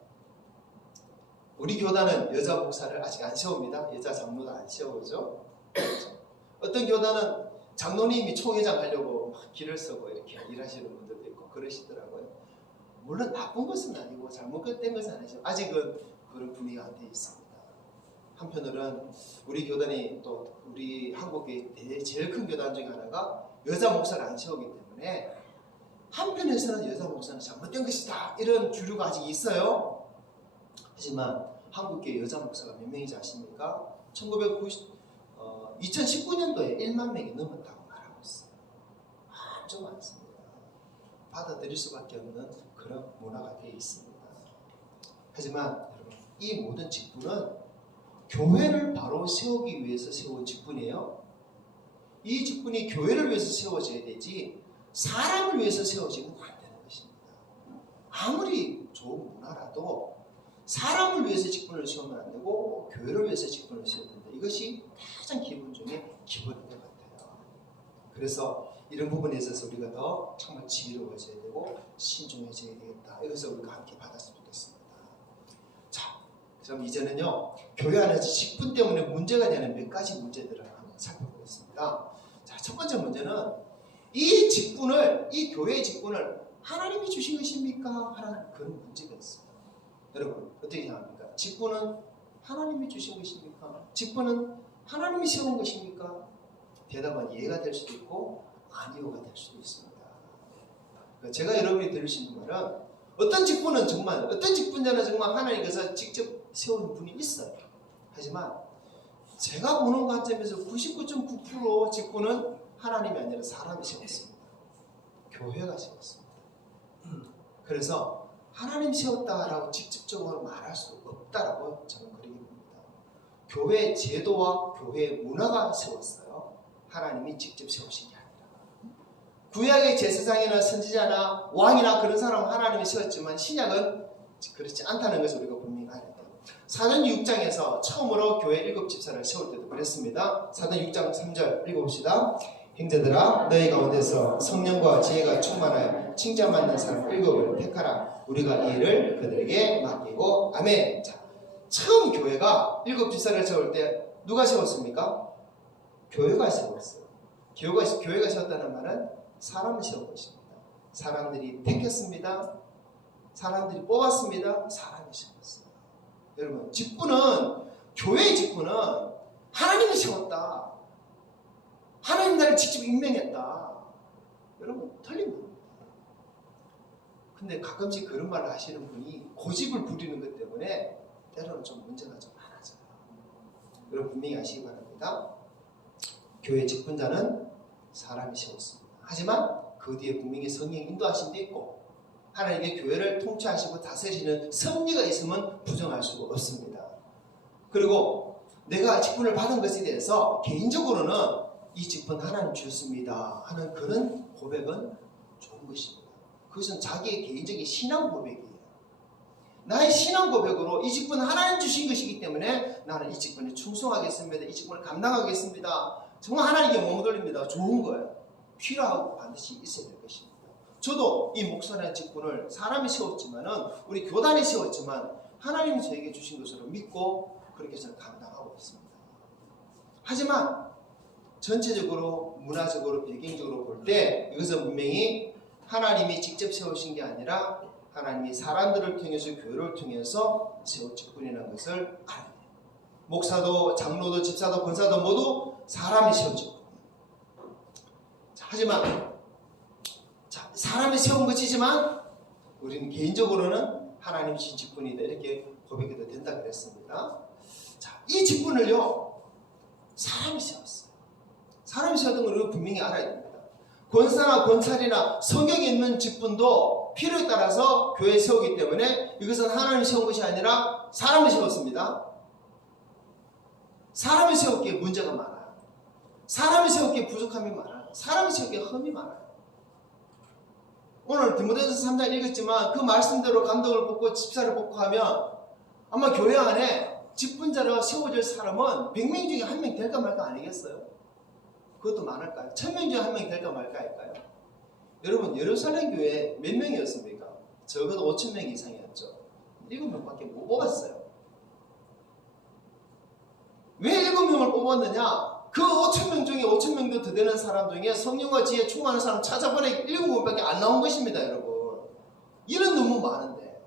우리 교단은 여자 목사를 아직 안 세웁니다. 여자 장로도 안 세우죠. 어떤 교단은 장로님이 총회장 하려고 막 길을 쓰고 이렇게 일하시는 분들도 있고 그러시더라고요. 물론 나쁜 것은 아니고 잘못된 것은 아니죠. 아직은 그런 분위기가 안 돼 있습니다. 한편으로는 우리 교단이 또 우리 한국의 제일 큰 교단 중에 하나가 여자 목사를 안 세우기 때문에 한편에서는 여자 목사는 잘못된 것이다 이런 주류가 아직 있어요. 하지만 한국계 여자 목사가 몇 명인지 아십니까? 2019년도에 1만 명이 넘었다고 말하고 있어요. 아주 많습니다. 받아들일 수밖에 없는 그런 문화가 되어 있습니다. 하지만 여러분, 이 모든 직분은 교회를 바로 세우기 위해서 세운 직분이에요. 이 직분이 교회를 위해서 세워져야 되지 사람을 위해서 세워지면 안 되는 것입니다. 아무리 좋은 문화라도 사람을 위해서 직분을 세우면 안 되고 교회를 위해서 직분을 세워야 된다. 이것이 가장 기본 중에 기본인 것 같아요. 그래서 이런 부분에 있어서 우리가 더 정말 지혜로워져야 되고 신중해져야 되겠다. 이것을 우리가 함께 받았으면 좋겠습니다. 자, 그럼 이제는요, 교회 안에서 직분 때문에 문제가 되는 몇 가지 문제들을 한번 살펴보겠습니다. 자, 첫 번째 문제는 이 직분을, 이 교회의 직분을 하나님이 주신 것입니까? 하는 그런 문제가 있어요. 여러분 어떻게 생각합니까? 직분은 하나님이 주신 것입니까? 직분은 하나님이 세운 것입니까? 대답은 예가 될 수도 있고 아니오가 될 수도 있습니다. 제가 여러분이 들을 수 있는 말은 어떤 직분은 정말 어떤 직분자는 정말 하나님께서 직접 세우는 분이 있어요. 하지만 제가 보는 관점에서 99.9% 직분은 하나님이 아니라 사람이 세웠습니다. 교회가 세웠습니다. 그래서 하나님 세웠다라고 직접적으로 말할 수 없다라고 저는 그렇게 봅니다. 교회 제도와 교회 문화가 세웠어요. 하나님이 직접 세우신 게 아니라. 구약의 제사장이나 선지자나 왕이나 그런 사람은 하나님이 세웠지만 신약은 그렇지 않다는 것을 우리가 분명히 알아야 돼요. 사도행전 6장에서 처음으로 교회 7 집사를 세울 때도 그랬습니다. 사도행전 6장 3절 읽어봅시다. 형제들아 너희 가운데서 성령과 지혜가 충만하여 칭찬받는 사람 7을 택하라. 우리가 이 일을 그들에게 맡기고 아멘. 자, 처음 교회가 7 집사를 세울 때 누가 세웠습니까? 교회가 세웠어요. 교회가 세웠다는 말은 사람을 세운 것입니다. 사람들이 택했습니다. 사람들이 뽑았습니다. 사람이 세웠어요. 여러분, 직분은, 교회의 직분은 하나님이 세웠다. 하나님 나를 직접 임명했다. 여러분, 틀린 겁니다. 근데 가끔씩 그런 말을 하시는 분이 고집을 부리는 것 때문에 때로는 좀 문제가 좀 많아져요. 여러분, 분명히 아시기 바랍니다. 교회 직분자는 사람이 세웠습니다. 하지만 그 뒤에 분명히 성령이 인도하신 데 있고 하나님의 교회를 통치하시고 다스리시는 섭리가 있으면 부정할 수가 없습니다. 그리고 내가 직분을 받은 것에 대해서 개인적으로는 이 직분 하나님 주셨습니다 하는 그런 고백은 좋은 것입니다. 그것은 자기의 개인적인 신앙 고백이에요. 나의 신앙 고백으로 이 직분 하나님 주신 것이기 때문에 나는 이 직분에 충성하겠습니다. 이 직분을 감당하겠습니다. 정말 하나님께 영광 돌립니다. 좋은 거예요. 필요하고 반드시 있어야 될 것입니다. 저도 이 목사라는 직분을 사람이 세웠지만은 우리 교단이 세웠지만 하나님이 저에게 주신 것으로 믿고 그렇게 저는 감당하고 있습니다. 하지만 전체적으로 문화적으로 배경적으로 볼 때 이것은 분명히 하나님이 직접 세우신 게 아니라 하나님이 사람들을 통해서 교회를 통해서 세운 직분이라는 것을 알아야 돼요. 목사도 장로도 집사도 권사도 모두 사람이 세운 직분. 하지만 사람이 세운 것이지만 우리는 개인적으로는 하나님이 주신 직분이다 이렇게 고백해도 된다 그랬습니다. 자, 이 직분을요 사람이 세웠어요. 사람이 세웠던 걸 분명히 알아야 됩니다. 권사나 권찰이나 성경에 있는 직분도 필요에 따라서 교회에 세우기 때문에 이것은 하나님이 세운 것이 아니라 사람이 세웠습니다. 사람이 세웠기에 문제가 많아요. 사람이 세웠기에 부족함이 많아요. 사람이 세웠기에 흠이 많아요. 오늘 디모데전서 3장 읽었지만 그 말씀대로 감독을 뽑고 집사를 뽑고 하면 아마 교회 안에 직분자로 세워질 사람은 100명 중에 1명 될까 말까 아니겠어요? 그것도 많을까요? 1000명 중에 1명 될까 말까 할까요? 여러분 예루살렘 교회 몇 명이었습니까? 적어도 5000명 이상이었죠. 7명밖에 못 뽑았어요. 왜 7명을 뽑았느냐? 그 5,000명 중에 5,000명도 더 되는 사람 중에 성령과 지혜 충만한 사람 찾아보니 7명밖에 안 나온 것입니다, 여러분. 이런 너무 많은데.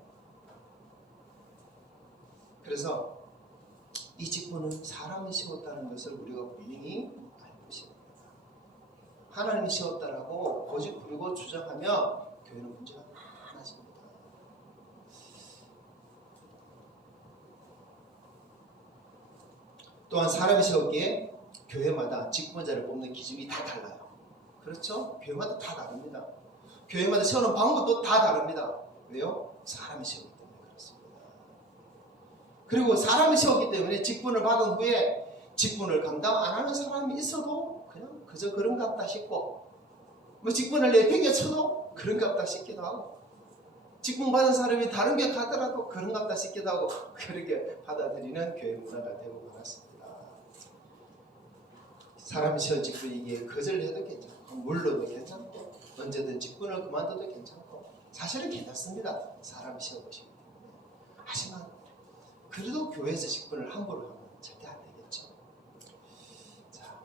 그래서 이 직분은 사람이 세웠다는 것을 우리가 분명히 알고 있습니다. 하나님이 세웠다라고 고집 부리고 주장하면 교회는 문제가 많아집니다. 또한 사람이 세웠기에 교회마다 직분자를 뽑는 기준이 다 달라요. 그렇죠? 교회마다 다 다릅니다. 교회마다 세우는 방법도 다 다릅니다. 왜요? 사람이 세우기 때문에 그렇습니다. 그리고 사람이 세웠기 때문에 직분을 받은 후에 직분을 감당 안 하는 사람이 있어도 그냥 그저 그런갑다 싶고 뭐 직분을 내팽개쳐도 그런갑다 싶기도 하고 직분 받은 사람이 다른 게 가더라도 그런갑다 싶기도 하고 그렇게 받아들이는 교회 문화가 되고 말았습니다. 사람이 세운 직분이기에 거절해도 괜찮고 물러도 괜찮고 언제든 직분을 그만둬도 괜찮고 사실은 괜찮습니다. 사람이 세운 것이기 때문에. 하지만 그래도 교회에서 직분을 함부로 하면 절대 안 되겠죠. 자,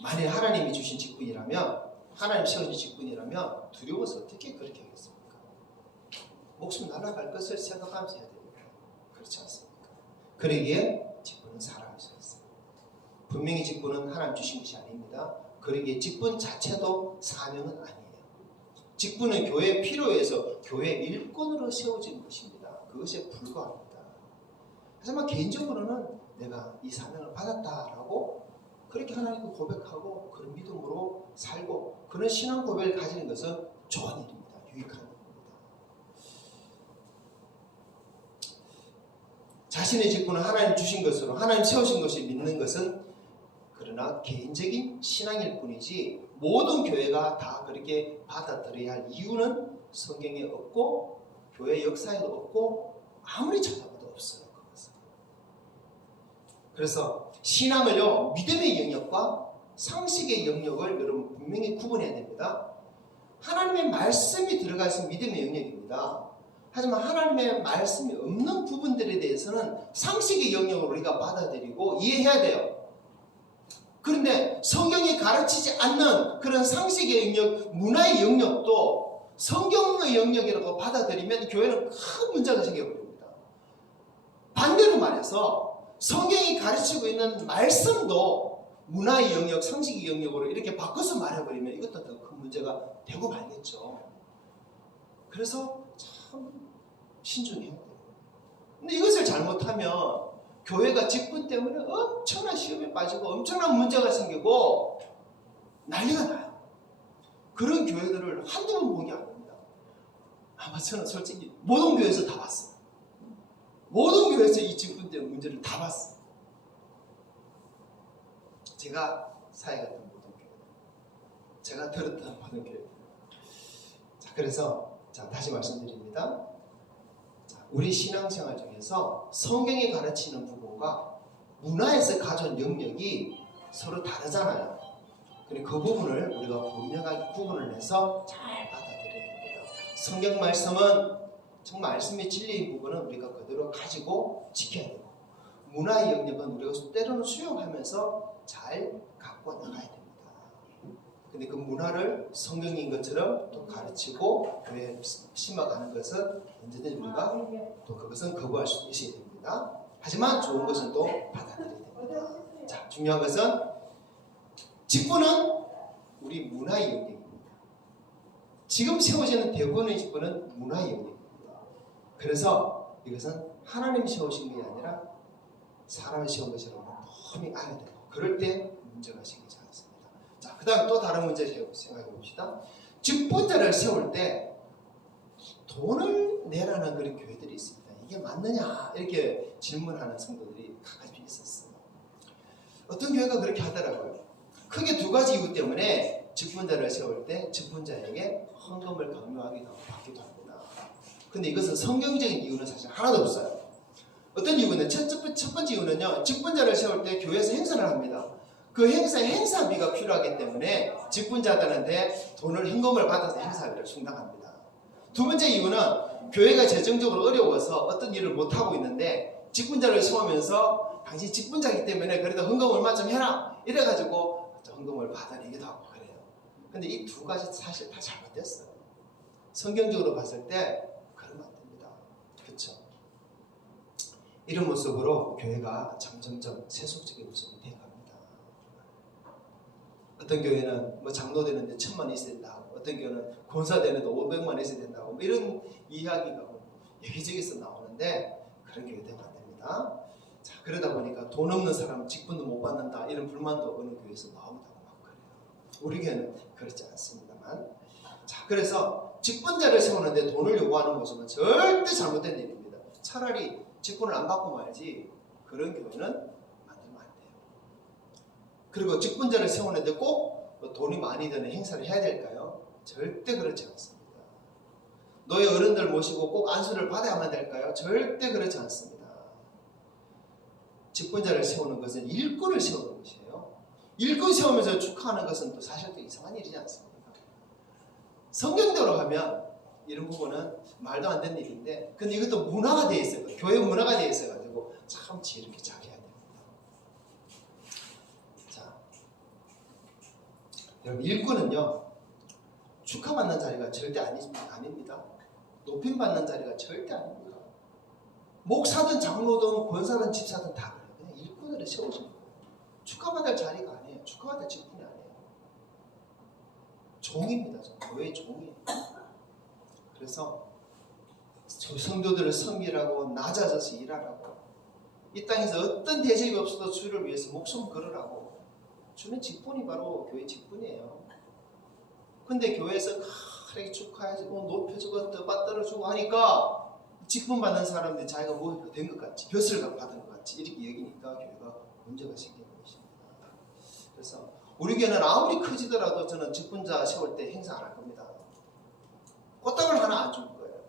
만일 하나님이 주신 직분이라면 하나님 세워진 직분이라면 두려워서 어떻게 그렇게 하겠습니까? 목숨 날아갈 것을 생각하면서 해야 됩니다. 그렇지 않습니까? 그러기에 직분은 사람이 세웠어요. 분명히 직분은 하나님 주신 것이 아닙니다. 그러기에 직분 자체도 사명은 아니에요. 직분은 교회의 필요에 의해서 교회의 일꾼으로 세워진 것입니다. 그것에 불과합니다. 하지만 개인적으로는 내가 이 사명을 받았다라고 그렇게 하나님께 고백하고 그런 믿음으로 살고 그런 신앙 고백을 가지는 것은 좋은 일입니다. 유익한 일입니다. 자신의 직분을 하나님 주신 것으로 하나님 세우신 것을 믿는 것은 그러나 개인적인 신앙일 뿐이지 모든 교회가 다 그렇게 받아들여야 할 이유는 성경에 없고 교회 역사에도 없고 아무리 찾아봐도 없어요. 그것은. 그래서 신앙을요, 믿음의 영역과 상식의 영역을 여러분 분명히 구분해야 됩니다. 하나님의 말씀이 들어가 있으면 믿음의 영역입니다. 하지만 하나님의 말씀이 없는 부분들에 대해서는 상식의 영역으로 우리가 받아들이고 이해해야 돼요. 그런데 성경이 가르치지 않는 그런 상식의 영역, 문화의 영역도 성경의 영역이라고 받아들이면 교회는 큰 문제가 생겨버립니다. 반대로 말해서 성경이 가르치고 있는 말씀도 문화의 영역, 상식의 영역으로 이렇게 바꿔서 말해버리면 이것도 더 큰 문제가 되고 말겠죠. 그래서 참 신중해야 돼요. 근데 이것을 잘못하면 교회가 직분 때문에 엄청난 시험에 빠지고 엄청난 문제가 생기고 난리가 나요. 그런 교회들을 한두 번 본 게 아닙니다. 아마 저는 솔직히 모든 교회에서 다 봤어요. 모든 교회에서 이 직분 때문에 문제를 다 봤어요. 제가 사역했던 모든 교회, 제가 들었던 모든 교회. 자, 그래서 다시 말씀드립니다. 우리 신앙생활 중에서 성경이 가르치는 부분과 문화에서 가져온 영역이 서로 다르잖아요. 그러니까 그 부분을 우리가 분명하게 구분을 해서 잘 받아들여야 됩니다. 성경 말씀은 정말 말씀의 진리의 부분은 우리가 그대로 가지고 지켜야 되고, 문화의 영역은 우리가 때로는 수용하면서 잘 갖고 나가야 됩니다. 근데 그 문화를 성경인 것처럼 또 가르치고 교회에 심어가는 것은 언제든지 우리가 또 그것은 거부할 수 있어야 됩니다. 하지만 좋은 것은 또 받아들여야 됩니다. 자, 중요한 것은 직분은 우리 문화의 영역입니다. 지금 세워지는 대부분의 직분은 문화의 영역입니다. 그래서 이것은 하나님이 세우신 게 아니라 사람이 세운 것이라고 분명히 알아야 돼요. 그럴 때 문제가 생기지 않습니다. 자, 그 다음 또 다른 문제 생각해 봅시다. 직분자를 세울 때 돈을 내라는 그런 교회들이 있습니다. 이게 맞느냐? 이렇게 질문하는 성도들이 가끔씩 있었어요. 어떤 교회가 그렇게 하더라고요. 크게 두 가지 이유 때문에 직분자를 세울 때 직분자에게 헌금을 강요하기도 하고 받기도 합니다. 근데 이것은 성경적인 이유는 사실 하나도 없어요. 어떤 이유는 첫 번째 이유는요, 직분자를 세울 때 교회에서 행사를 합니다. 그 행사비가 필요하기 때문에 직분자들한테 돈을 헌금을 받아서 행사비를 충당합니다. 두 번째 이유는 교회가 재정적으로 어려워서 어떤 일을 못하고 있는데 직분자를 세우면서 당신 직분자이기 때문에 그래도 헌금 얼마 좀 해라 이래가지고 헌금을 받아내기도 하고 그래요. 근데 이 두 가지 사실 다 잘못됐어요. 성경적으로 봤을 때 그러면 안 됩니다. 그렇죠? 이런 모습으로 교회가 점점점 세속적인 모습이 되어갑니다. 어떤 교회는 뭐 장로 되는데 1,000만 있어야 된다고, 어떤 교회는 권사 되는데 500만 있어야 된다고, 뭐 이런 이야기가 여기저기서 나오는데 그런 교회 되면 안 됩니다. 자, 그러다 보니까 돈 없는 사람은 직분도 못 받는다 이런 불만도 어느 교회에서 나오다고 막 그래요. 우리 교회는 그렇지 않습니다만. 자, 그래서 직분자를 세우는데 돈을 요구하는 모습은 절대 잘못된 일입니다. 차라리 직분을 안 받고 말지 그런 교회는 만들면 안 돼요. 그리고 직분자를 세우는데 꼭 돈이 많이 드는 행사를 해야 될까요? 절대 그렇지 않습니다. 노예 어른들 모시고 꼭 안수를 받아야만 될까요? 절대 그렇지 않습니다. 직분자를 세우는 것은 일꾼을 세우는 것이에요. 일꾼 세우면서 축하하는 것은 또 사실 또 이상한 일이지 않습니까? 성경대로 하면 이런 부분은 말도 안 되는 일인데, 근데 이것도 문화가 되어 있어요. 교회 문화가 되어 있어가지고 참 지혜롭게 잘 해야 됩니다. 자, 여러분, 일꾼은요 축하받는 자리가 절대 아닙니다. 높임받는 자리가 절대 아닙니다. 목사든 장로든 권사든 집사든 다 그래요. 그냥 일꾼을 세우신 거예요. 축하받을 자리가 아니에요. 축하받을 직분이 아니에요. 종입니다. 교회의 종이에요. 그래서 성도들을 섬기라고, 낮아져서 일하라고, 이 땅에서 어떤 대접이 없어도 주를 위해서 목숨 걸으라고 주는 직분이 바로 교회 직분이에요. 근데 교회에서 그렇게 축하해주고 높여주고 떠받들어주고 하니까 직분 받는 사람들이 자기가 뭐 된 것 같이, 벼슬 받은 것 같이 이렇게 여기니까 교회가 문제가 생기는 것입니다. 그래서 우리 교회는 아무리 커지더라도 저는 직분자 세울 때 행사 안 할 겁니다. 꽃다발 하나 안 줄 거예요.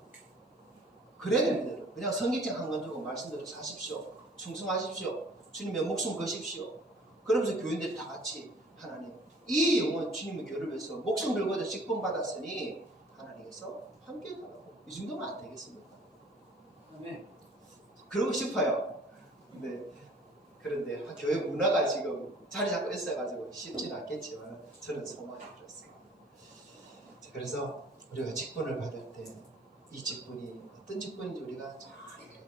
그래야 됩니다. 그냥 성경책 한 권 주고 말씀대로 사십시오. 충성하십시오. 주님의 목숨 거십시오. 그러면서 교인들이 다 같이 하나님 이 영혼 주님의 교회를 위해서 목숨 걸고도 직분 받았으니 하나님께서 함께 해달라고. 이 정도면 안 되겠습니까? 아멘. 그러고 싶어요. 그런데 교회 문화가 지금 자리 잡고 있어가지고 쉽지는 않겠지만 저는 소망이 그렇습니다. 그래서 우리가 직분을 받을 때 이 직분이 어떤 직분인지 우리가 잘 알아야 됩니다.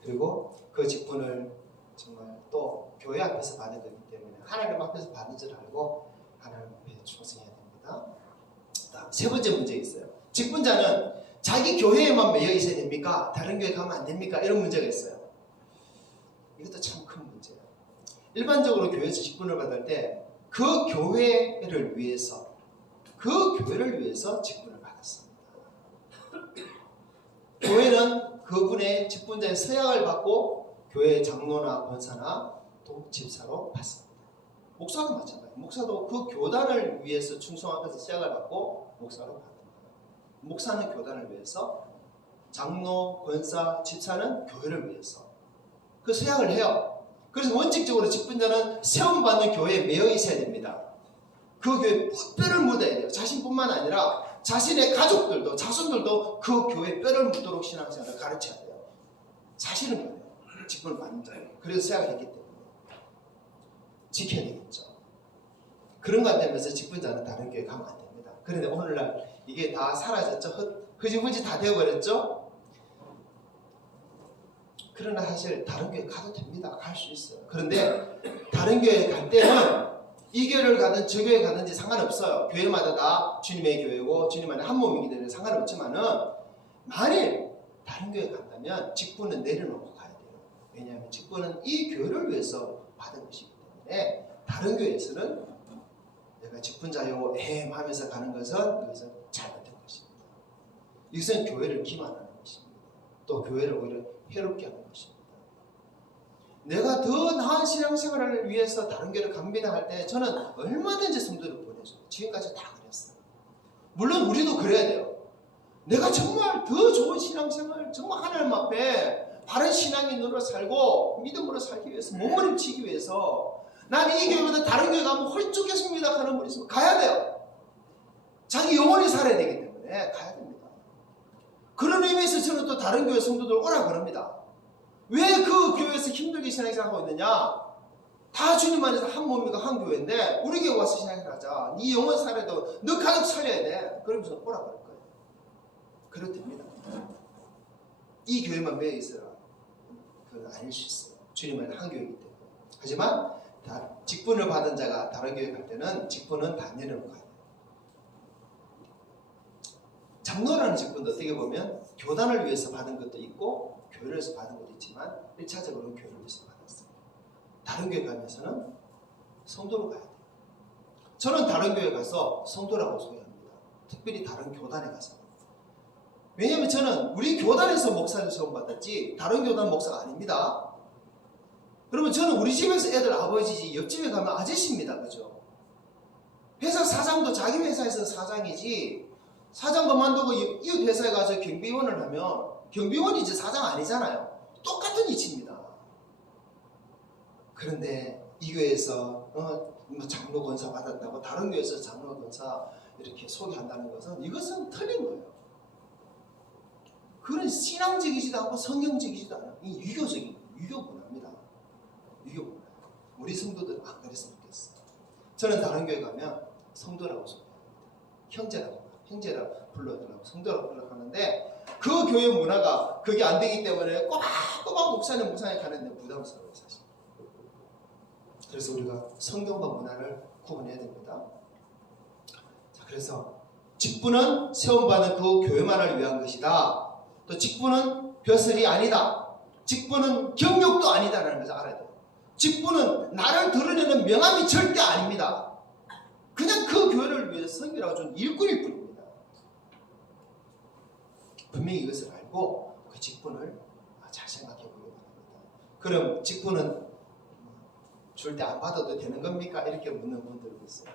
그리고 그 직분을 정말 또 교회 앞에서 받은 거기 때문에 하나님 앞에서 받은 줄 알고 하나님 앞에 충성해야 됩니다. 다음 세 번째 문제 있어요. 직분자는 자기 교회에만 매여 있어야 됩니까? 다른 교회 가면 안 됩니까? 이런 문제가 있어요. 이것도 참 큰 문제예요. 일반적으로 교회에서 직분을 받을 때 그 교회를 위해서 직분을 받았습니다. 교회는 그분의 직분자의 서약을 받고 교회의 장로나 권사나 또 집사로 받습니다. 목사도 마찬가지예요. 목사도 그 교단을 위해서 충성하면서 서약을 받고 목사로 받습니다. 목사는 교단을 위해서, 장로, 권사, 집사는 교회를 위해서 그 서약을 해요. 그래서 원칙적으로 직분자는 세움받는 교회에 매여 있어야 됩니다. 그 교회에 뼈를 묻어야 돼요. 자신뿐만 아니라 자신의 가족들도 자손들도 그 교회에 뼈를 묻도록 신앙생활을 가르쳐야 돼요. 사실은 그래요. 직분을 받는 자예요. 그래서 서약을 했기 때문에 지켜야 되겠죠. 그런 것 때문에 직분자는 다른 교회 가면 안 됩니다. 그런데 오늘날 이게 다 사라졌죠. 흐지부지 다 되어버렸죠. 그러나 사실 다른 교회 가도 됩니다. 갈 수 있어요. 그런데 다른 교회 갈 때는 이 교회를 가든 저 교회 가든지 상관없어요. 교회마다 다 주님의 교회고 주님 안에 한 몸이기 때문에 상관없지만은 만일 다른 교회 간다면 직분은 내려놓고 가야 돼요. 왜냐하면 직분은 이 교회를 위해서 받은 것이기 때문에 다른 교회에서는 내가 직분자요 하면서 가는 것은 이것은 잘못된 것입니다. 이것은 교회를 기만하는 것입니다. 또 교회를 오히려 해롭게 하는 것입니다. 내가 더 나은 신앙생활을 위해서 다른 교회를 갑니다 할 때 저는 얼마든지 성도를 보내줘요. 지금까지 다 그랬어요. 물론 우리도 그래야 돼요. 내가 정말 더 좋은 신앙생활, 정말 하나님 앞에 바른 신앙인으로 살고 믿음으로 살기 위해서, 몸부림치기 위해서 난 이 교회보다 다른 교회 가면 훨씬 좋겠습니다 하는 분이 있으면 가야 돼요. 자기 영혼이 살아야 되기 때문에 가야 됩니다. 그런 의미에서 저는 또 다른 교회 성도들 오라 그럽니다. 왜 그 교회에서 힘들게 신앙생활하고 있느냐? 다 주님 안에서 한 몸이고 한 교회인데 우리 교회 와서 신앙생활 하자. 네 영혼 살아도 너 가족 살려야 돼. 그러면서 오라 그럴 거예요. 그렇답니다. 이 교회만 매여 있어라. 그건 아닐 수 있어요. 주님 안에 한 교회이기 때문에. 하지만 직분을 받은 자가 다른 교회 갈 때는 직분은 다 내려놓고 가요. 장로라는 직분도 어떻게 보면 교단을 위해서 받은 것도 있고 교회를 위해서 받은 것도 있지만 1차적으로는 교회를 위해서 받았습니다. 다른 교회 가면서는 성도로 가야 돼요. 저는 다른 교회 가서 성도라고 소개합니다. 특별히 다른 교단에 가서. 왜냐하면 저는 우리 교단에서 목사를 수험받았지 다른 교단 목사가 아닙니다. 그러면 저는 우리 집에서 애들 아버지지 옆집에 가면 아저씨입니다. 그죠? 회사 사장도 자기 회사에서 사장이지 사장 그만두고 이웃 회사에 가서 경비원을 하면 경비원이 이제 사장 아니잖아요. 똑같은 이치입니다. 그런데 이 교회에서 장로 권사 받았다고 다른 교회에서 장로 권사 이렇게 소개한다는 것은 이것은 틀린 거예요. 그건 신앙적이지도 않고 성경적이지도 않아요. 이 유교적인 유교 문화입니다. 유교 문화. 우리 성도들은 안 그랬으면 좋겠어요. 저는 다른 교회 가면 성도라고 소개합니다. 형제라고 불러달라고 성도라고 불러하는데 그 교회 문화가 그게 안 되기 때문에 꼬박꼬박 목사님 가는데 부담스러워요 사실. 그래서 우리가 성경과 문화를 구분해야 됩니다. 자, 그래서 직분은 세움받은 그 교회만을 위한 것이다. 또 직분은 벼슬이 아니다. 직분은 경력도 아니다라는 것을 알아야 돼요. 직분은 나를 드러내는 명함이 절대 아닙니다. 그냥 그 교회를 위해서 섬기라고 준 일꾼일 뿐입니다. 분명히 이것을 알고 그 직분을 잘 생각해 보기 바랍니다. 그럼 직분은 줄 때 안 받아도 되는 겁니까? 이렇게 묻는 분들도 있어요.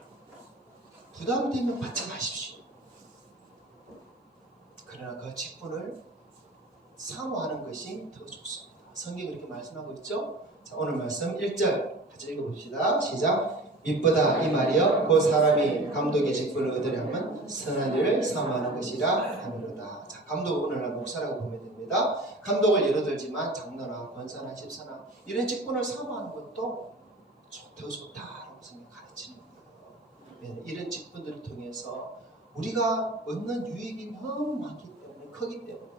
부담되면 받지 마십시오. 그러나 그 직분을 사모하는 것이 더 좋습니다. 성경이 그렇게 말씀하고 있죠. 자, 오늘 말씀 1절 같이 읽어봅시다. 시작. 미쁘다 이 말이여 그 사람이 감독의 직분을 얻으려면 선한 일을 사모하는 것이라 하미로다. 자, 감독 오늘날 목사라고 보면 됩니다. 감독을 예로 들지만 장로나 권사나 집사나 이런 직분을 사모하는 것도 더 좋다라고 성경이 가르치는 거예요. 이런 직분들을 통해서 우리가 얻는 유익이 너무 많기 때문에 크기 때문에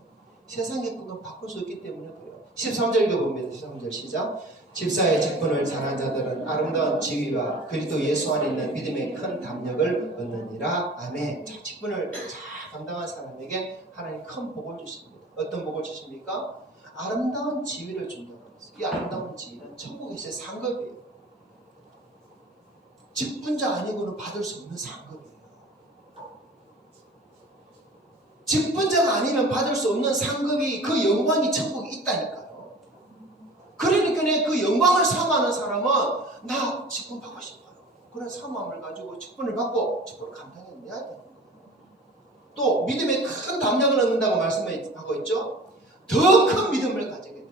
세상의 것은 바꿀 수 없기 때문에 그래요. 13절 읽어봅니다. 13절 시작. 집사의 직분을 잘한 자들은 아름다운 지위와 그리스도 예수 안에 있는 믿음의 큰 담력을 얻느니라. 아멘. 자, 직분을 잘 감당한 사람에게 하나님 큰 복을 주십니다. 어떤 복을 주십니까? 아름다운 지위를 준다고 했어요. 이 아름다운 지위는 천국에서의 상급이에요. 직분자 아니고는 받을 수 없는 상급이에요. 직분자가 아니면 받을 수 없는 상급이 그 영광이 천국에 있다니까요. 그러니까 그 영광을 사모하는 사람은 나 직분 받고 싶어요. 그런 사모함을 가지고 직분을 받고 직분을 감당해내야 되는 거예요. 또 믿음의 큰 담력을 얻는다고 말씀하고 있죠. 더 큰 믿음을 가지게 돼요.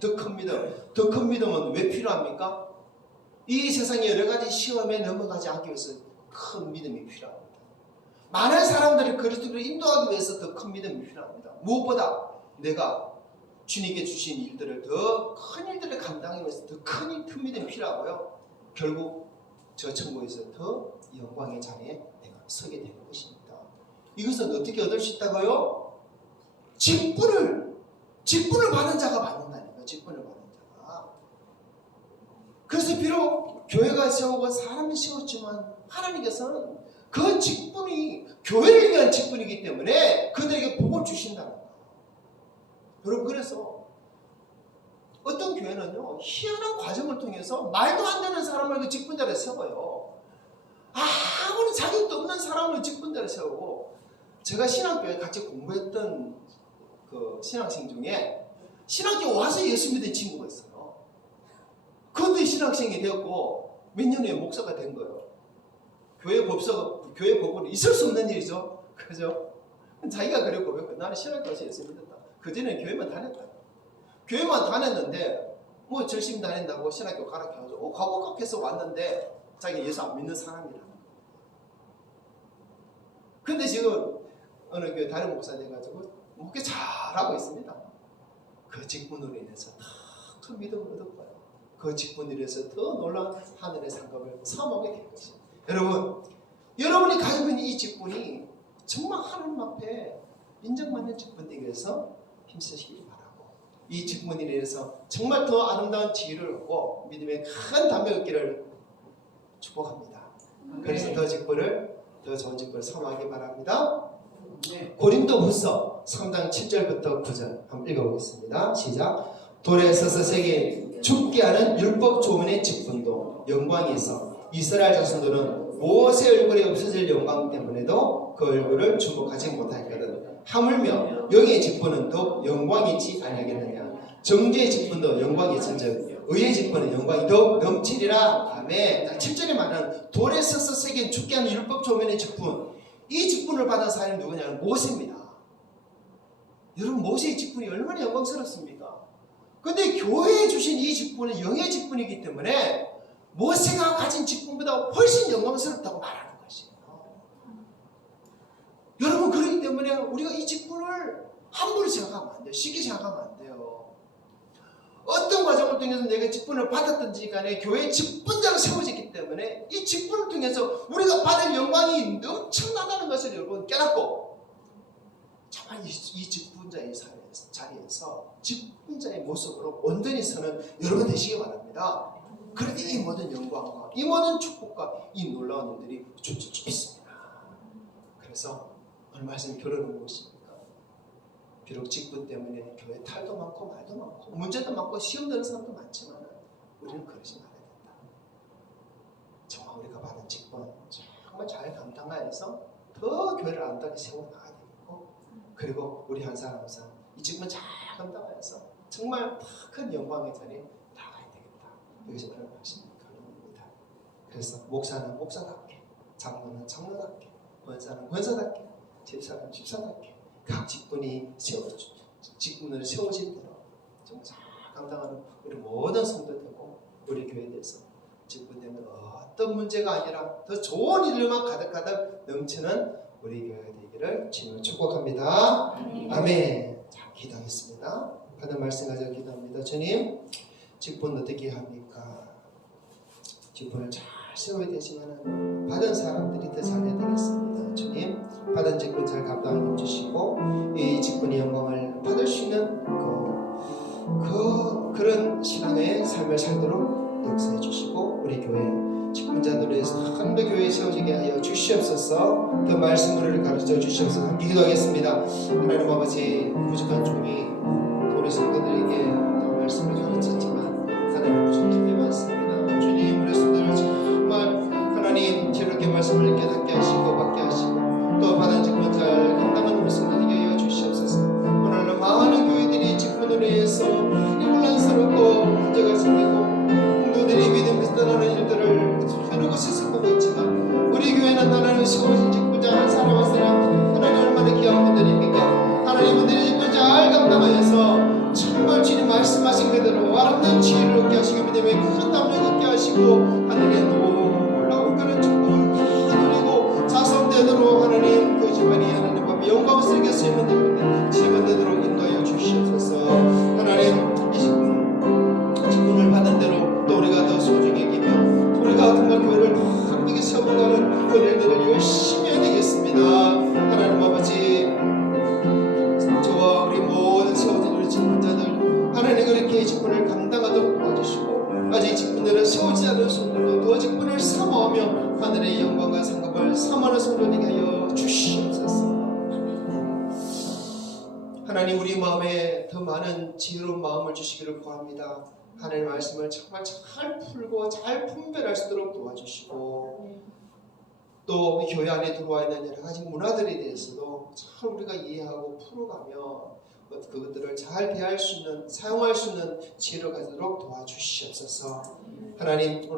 더 큰 믿음. 더 큰 믿음은 왜 필요합니까? 이 세상의 여러 가지 시험에 넘어가지 않기 위해서 큰 믿음이 필요합니다. 많은 사람들이 그리스도를 인도하기 위해서 더 큰 믿음이 필요합니다. 무엇보다 내가 주님께 주신 일들을 더 큰 일들을 감당하기 위해서 더 큰 믿음이 필요하고요. 결국 저 천국에서 더 영광의 자리에 내가 서게 되는 것입니다. 이것은 어떻게 얻을 수 있다고요? 직분을 받는 자가 받는다니까. 직분을 받는 자가. 그래서 비록 교회가 세우고 사람이 세웠지만 하나님께서는 그 직분이 교회를 위한 직분이기 때문에 그들에게 복을 주신다는 거예요. 여러분, 그래서 어떤 교회는요, 희한한 과정을 통해서 말도 안 되는 사람을 그 직분자를 세워요. 아무리 자격도 없는 사람을 직분자를 세우고, 제가 신학교에 같이 공부했던 그 신학생 중에 신학교 와서 예수 믿은 친구가 있어요. 그런데 신학생이 되었고 몇 년 후에 목사가 된 거예요. 교회 법으로 있을 수 없는 일이죠. 그죠? 자기가 그래 고백해. 나는 신학교 와서 예수 믿었다. 그전에는 교회만 다녔다. 교회만 다녔는데 뭐 열심히 다닌다고 신학교 가라 해가지고 가고각해서 왔는데 자기 예수 안 믿는 사람이라. 근데 지금 어느 교회 다른 목사 돼가지고 목회 잘하고 있습니다. 그 직분으로 인해서 더 큰 믿음을 얻었고요. 그 직분으로 인해서 더 놀라운 하늘의 상급을 사모하게 될 것입니다. 여러분이 가지고 있는 이 직분이 정말 하나님 앞에 인정받는 직분 되기 위해서 힘쓰시기 바라고, 이 직분에 대해서 정말 더 아름다운 지위를 얻고 믿음의 큰 담력 얻기를 축복합니다. 그래서 더 좋은 직분을 사모하기 바랍니다. 고린도후서 3장 7절부터 9절 한번 읽어보겠습니다. 시작. 돌에 서서 새긴 죽게 하는 율법 조문의 직분도 영광이 있어 이스라엘 자손들은 모세 얼굴에 없어질 영광 때문에도 그 얼굴을 주목하지 못하였거든. 하물며 영의 직분은 더 영광이 있지 아니하겠느냐. 정죄의 직분도 영광이 있은즉 의의 직분은 영광이 더 넘치리라. 아멘. 7절에 말하는 돌에 서서 새긴 죽게 하는 율법 조문의 직분, 이 직분을 받은 사람이 누구냐면 모세입니다. 여러분, 모세의 직분이 얼마나 영광스럽습니까? 근데 교회에 주신 이 직분은 영의 직분이기 때문에 모세가 가진 직분보다 훨씬 영광스럽다고 말하는 것이에요. 여러분, 그렇기 때문에 우리가 이 직분을 함부로 생각하면 안 돼요. 쉽게 생각하면 안 돼요. 어떤 과정을 통해서 내가 직분을 받았든지 간에 교회에 직분자가 세워졌기 때문에 이 직분을 통해서 우리가 받을 영광이 엄청나다는 것을 여러분 깨닫고, 정말 이 직분자의 자리에서 직분자의 모습으로 온전히 서는 여러분 되시기 바랍니다. 그런데 이 모든 영광과 이 모든 축복과 이 놀라운 일들이 주께 있습니다. 그래서 오늘 말씀 결론은 무엇입니까? 비록 직분 때문에 교회 탈도 많고 말도 많고 문제도 많고 시험 되는 사람도 많지만 우리는 그러지 말아야 된다. 정말 우리가 받은 직분 정말 잘 감당하여서 더 교회를 아름답게 세워나가야 되겠고, 그리고 우리 한 사람 한 사람 이 직분 잘 감당하여서 정말 큰 영광의 자리에 나가야 되겠다. 이것이 오늘 말씀의 결론입니다. 그래서 목사는 목사답게, 장로는 장로답게, 권사는 권사답게, 집사는 집사답게 각 직분이 직분을 세워진 대로 정말 잘 감당하는 우리 모든 성도들고 우리 교회에 대해서 직분되는 어떤 문제가 아니라 더 좋은 일로만 가득가득 넘치는 우리 교회가 되기를 주님을 축복합니다. 아멘. 자, 기도하겠습니다. 받은 말씀 가지고 기도합니다. 주님, 직분 어떻게 합니까? 직분을 잘 세워야 되지만 받은 사람들이 더 잘해야 되겠습니다. 주님, 받은 직분 잘 감당해 주시고 이 직분의 영광을 받을 수 있는 그런 신앙의 삶을 살도록 역사해 주시고 우리 교회 직분자들을 위해서 한도 교회에 세워지게 하여 주시옵소서. 그 말씀을 가르쳐 주시옵소서. 함께 기도하겠습니다. 하나님 아버지, 부족한 종이 우리 성도들에게 그 말씀을 가르쳤지만 하나님 부족함이 많습니다. 주님, 우리 성도들 정말 하나님 지혜롭게 말씀을 깨닫게 하시고 받게 하시고 또 받은 직분 잘 감당하는 우리 성도들에게 하여 주시옵소서. 오늘날 많은 교회들이 직분으로 인해서 혼란스럽고 문제가 생기고 성도들이 믿음에서 떠나는 일들을 여러 곳에서 보고 있지만 우리 교회는 하나님 세워진 직분자 한 사람 한 사람 하나님 얼마나 귀한 분들입니까? 하나님 분들이 직분 잘 감당하여서 정말 주님 말씀하신 그대로 아름다운 지혜를 얻게 하시고 믿음의 큰 담력 얻게 하시고 하늘의 놀라운 그런 축복을 다 누리고 자성되도록 하나님 그 집안이 하나님 앞에 영광스럽게 세번되도록 인도하여 주시옵소서. 하나님 이 직분을 받은 대로 또 우리가 더 소중히 여기며 우리가 정말 교회를 함께 세워가는 그 일들을 열심히 해야 되겠습니다. 하나님 아버지, 저와 우리 모든 세워진 우리 직분자들 하나님 그렇게 직분을 감당하도록 도와주시고 아직 직분들을 세우지 않은 손들도 더 직분을 사모하며 하늘의 영광과 상급을 사모하는 손도 되게 하여 주시옵소서. 하나님, 우리 마음에 더 많은 지혜로운 마음을 주시기를 구합니다. 하나님의 말씀을 정말 잘 풀고 잘 분별할 수 있도록 도와주시고 또 교회 안에 들어와 있는 여러 가지 문화들에 대해서도 잘 우리가 이해하고 풀어가며 그것들을 잘 대할 수 있는, 사용할 수 있는 지혜를 가지도록 도와주시옵소서. 하나님,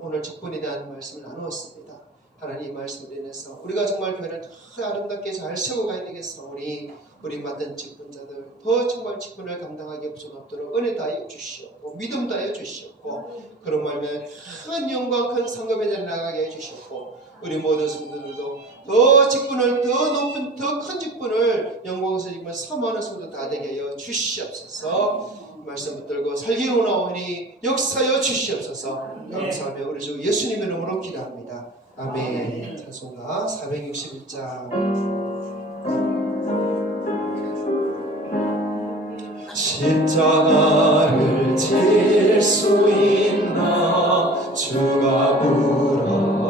오늘 직분에 대한 말씀을 나누었습니다. 하나님 이 말씀을 인해서 우리가 정말 교회를 더 아름답게 잘 세워가야 되겠사오니 우리 맡은 직분자들 더 정말 직분을 감당하기 없도록 은혜 다하여 주시옵고 믿음 다하여 주시옵고 그런 말면 큰 영광 큰 상급에 대해 나가게 해주시옵고 우리 모든 성도들도 더 직분을 더 높은 더 큰 직분을 영광스러운 사모하는 성도 다 되게 하여 주시옵소서. 말씀 붙들고 살기로 나오니 역사여 주시옵소서. 감사하며 우리 주 예수님의 이름으로 기도합니다. 아멘. 찬송가 461장. 십자가를 질 수 있나 주가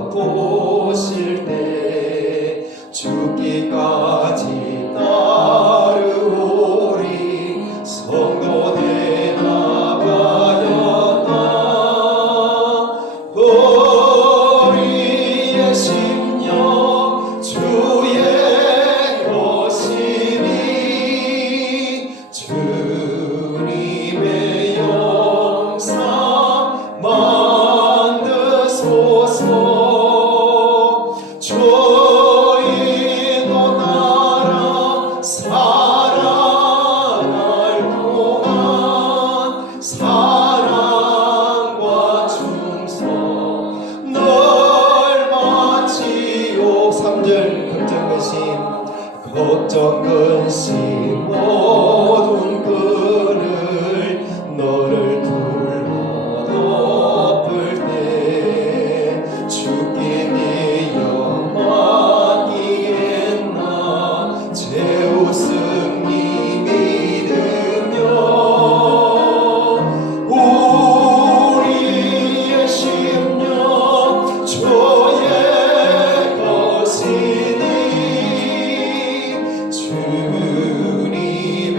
물어보실 때 죽기까지 따르오리 성도 돼 나가였나 우리의 심령 주의 것이니 주님의 영상 만드소서. 저희도 따라 살아갈 동안 사랑과 충성 널 바치오. 3절 걱정 근심 모든 끈을 너를 둘러 덮을 때 죽게 내어 맡기겠나 제우승이 믿으며 우리의 심령 주의 것이니 주님의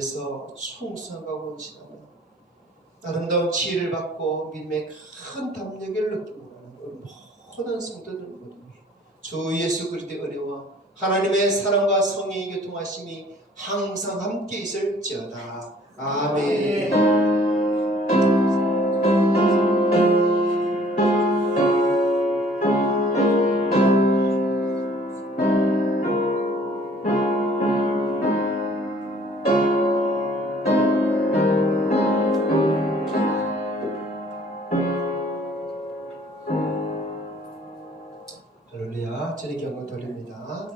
하늘에서 총수하고 원신하며 아름다운 지혜를 받고 믿음의 큰 담력을 느끼고 나는 우리 모든 성도들 모두 주 예수 그리스도의 은혜와 하나님의 사랑과 성령의 교통하심이 항상 함께 있을지어다. 아멘. 할렐루야. 주님께 영광 돌립니다.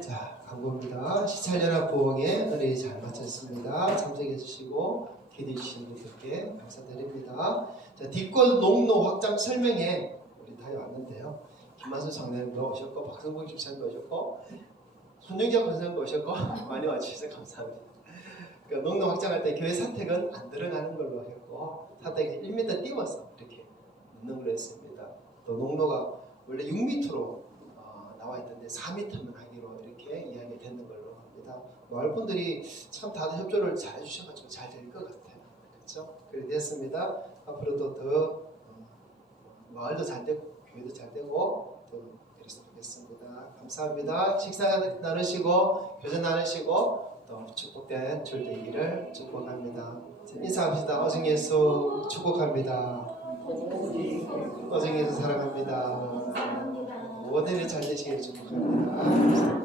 자, 광고입니다. 시찰연합부흥회 은혜 잘 마쳤습니다. 참석해 주시고 기도해 주시는 분들께 감사드립니다. 자, 뒷골 농로 확장 설명회 우리 다 왔는데요. 김만수 장로님도 오셨고 박성봉 집사님도 오셨고 손영자 권사님도 오셨고 많이 와주셔서 감사합니다. 그 농로 확장할 때 교회 사택은 안 들어가는 걸로 하셨고 사택 1m 띄워서 이렇게 넣는 걸로 했습니다. 또 농로가 원래 6m로 나와 있던데 4m만 하기로 이렇게 이야기 되는 걸로 합니다. 마을 분들이 참 다들 협조를 잘 해주셔가지고 잘 될 것 같아요. 그렇죠? 그래 됐습니다. 앞으로도 더 마을도 잘 되고 교회도 잘 되고 또 그랬으면 좋겠습니다. 감사합니다. 식사 나누시고 교제 나누시고 또 축복된 줄 되기를 축복합니다. 인사합시다. 어승 예수 축복합니다. 어승 예수 사랑합니다. 원해를 잘 되시기를 축복합니다.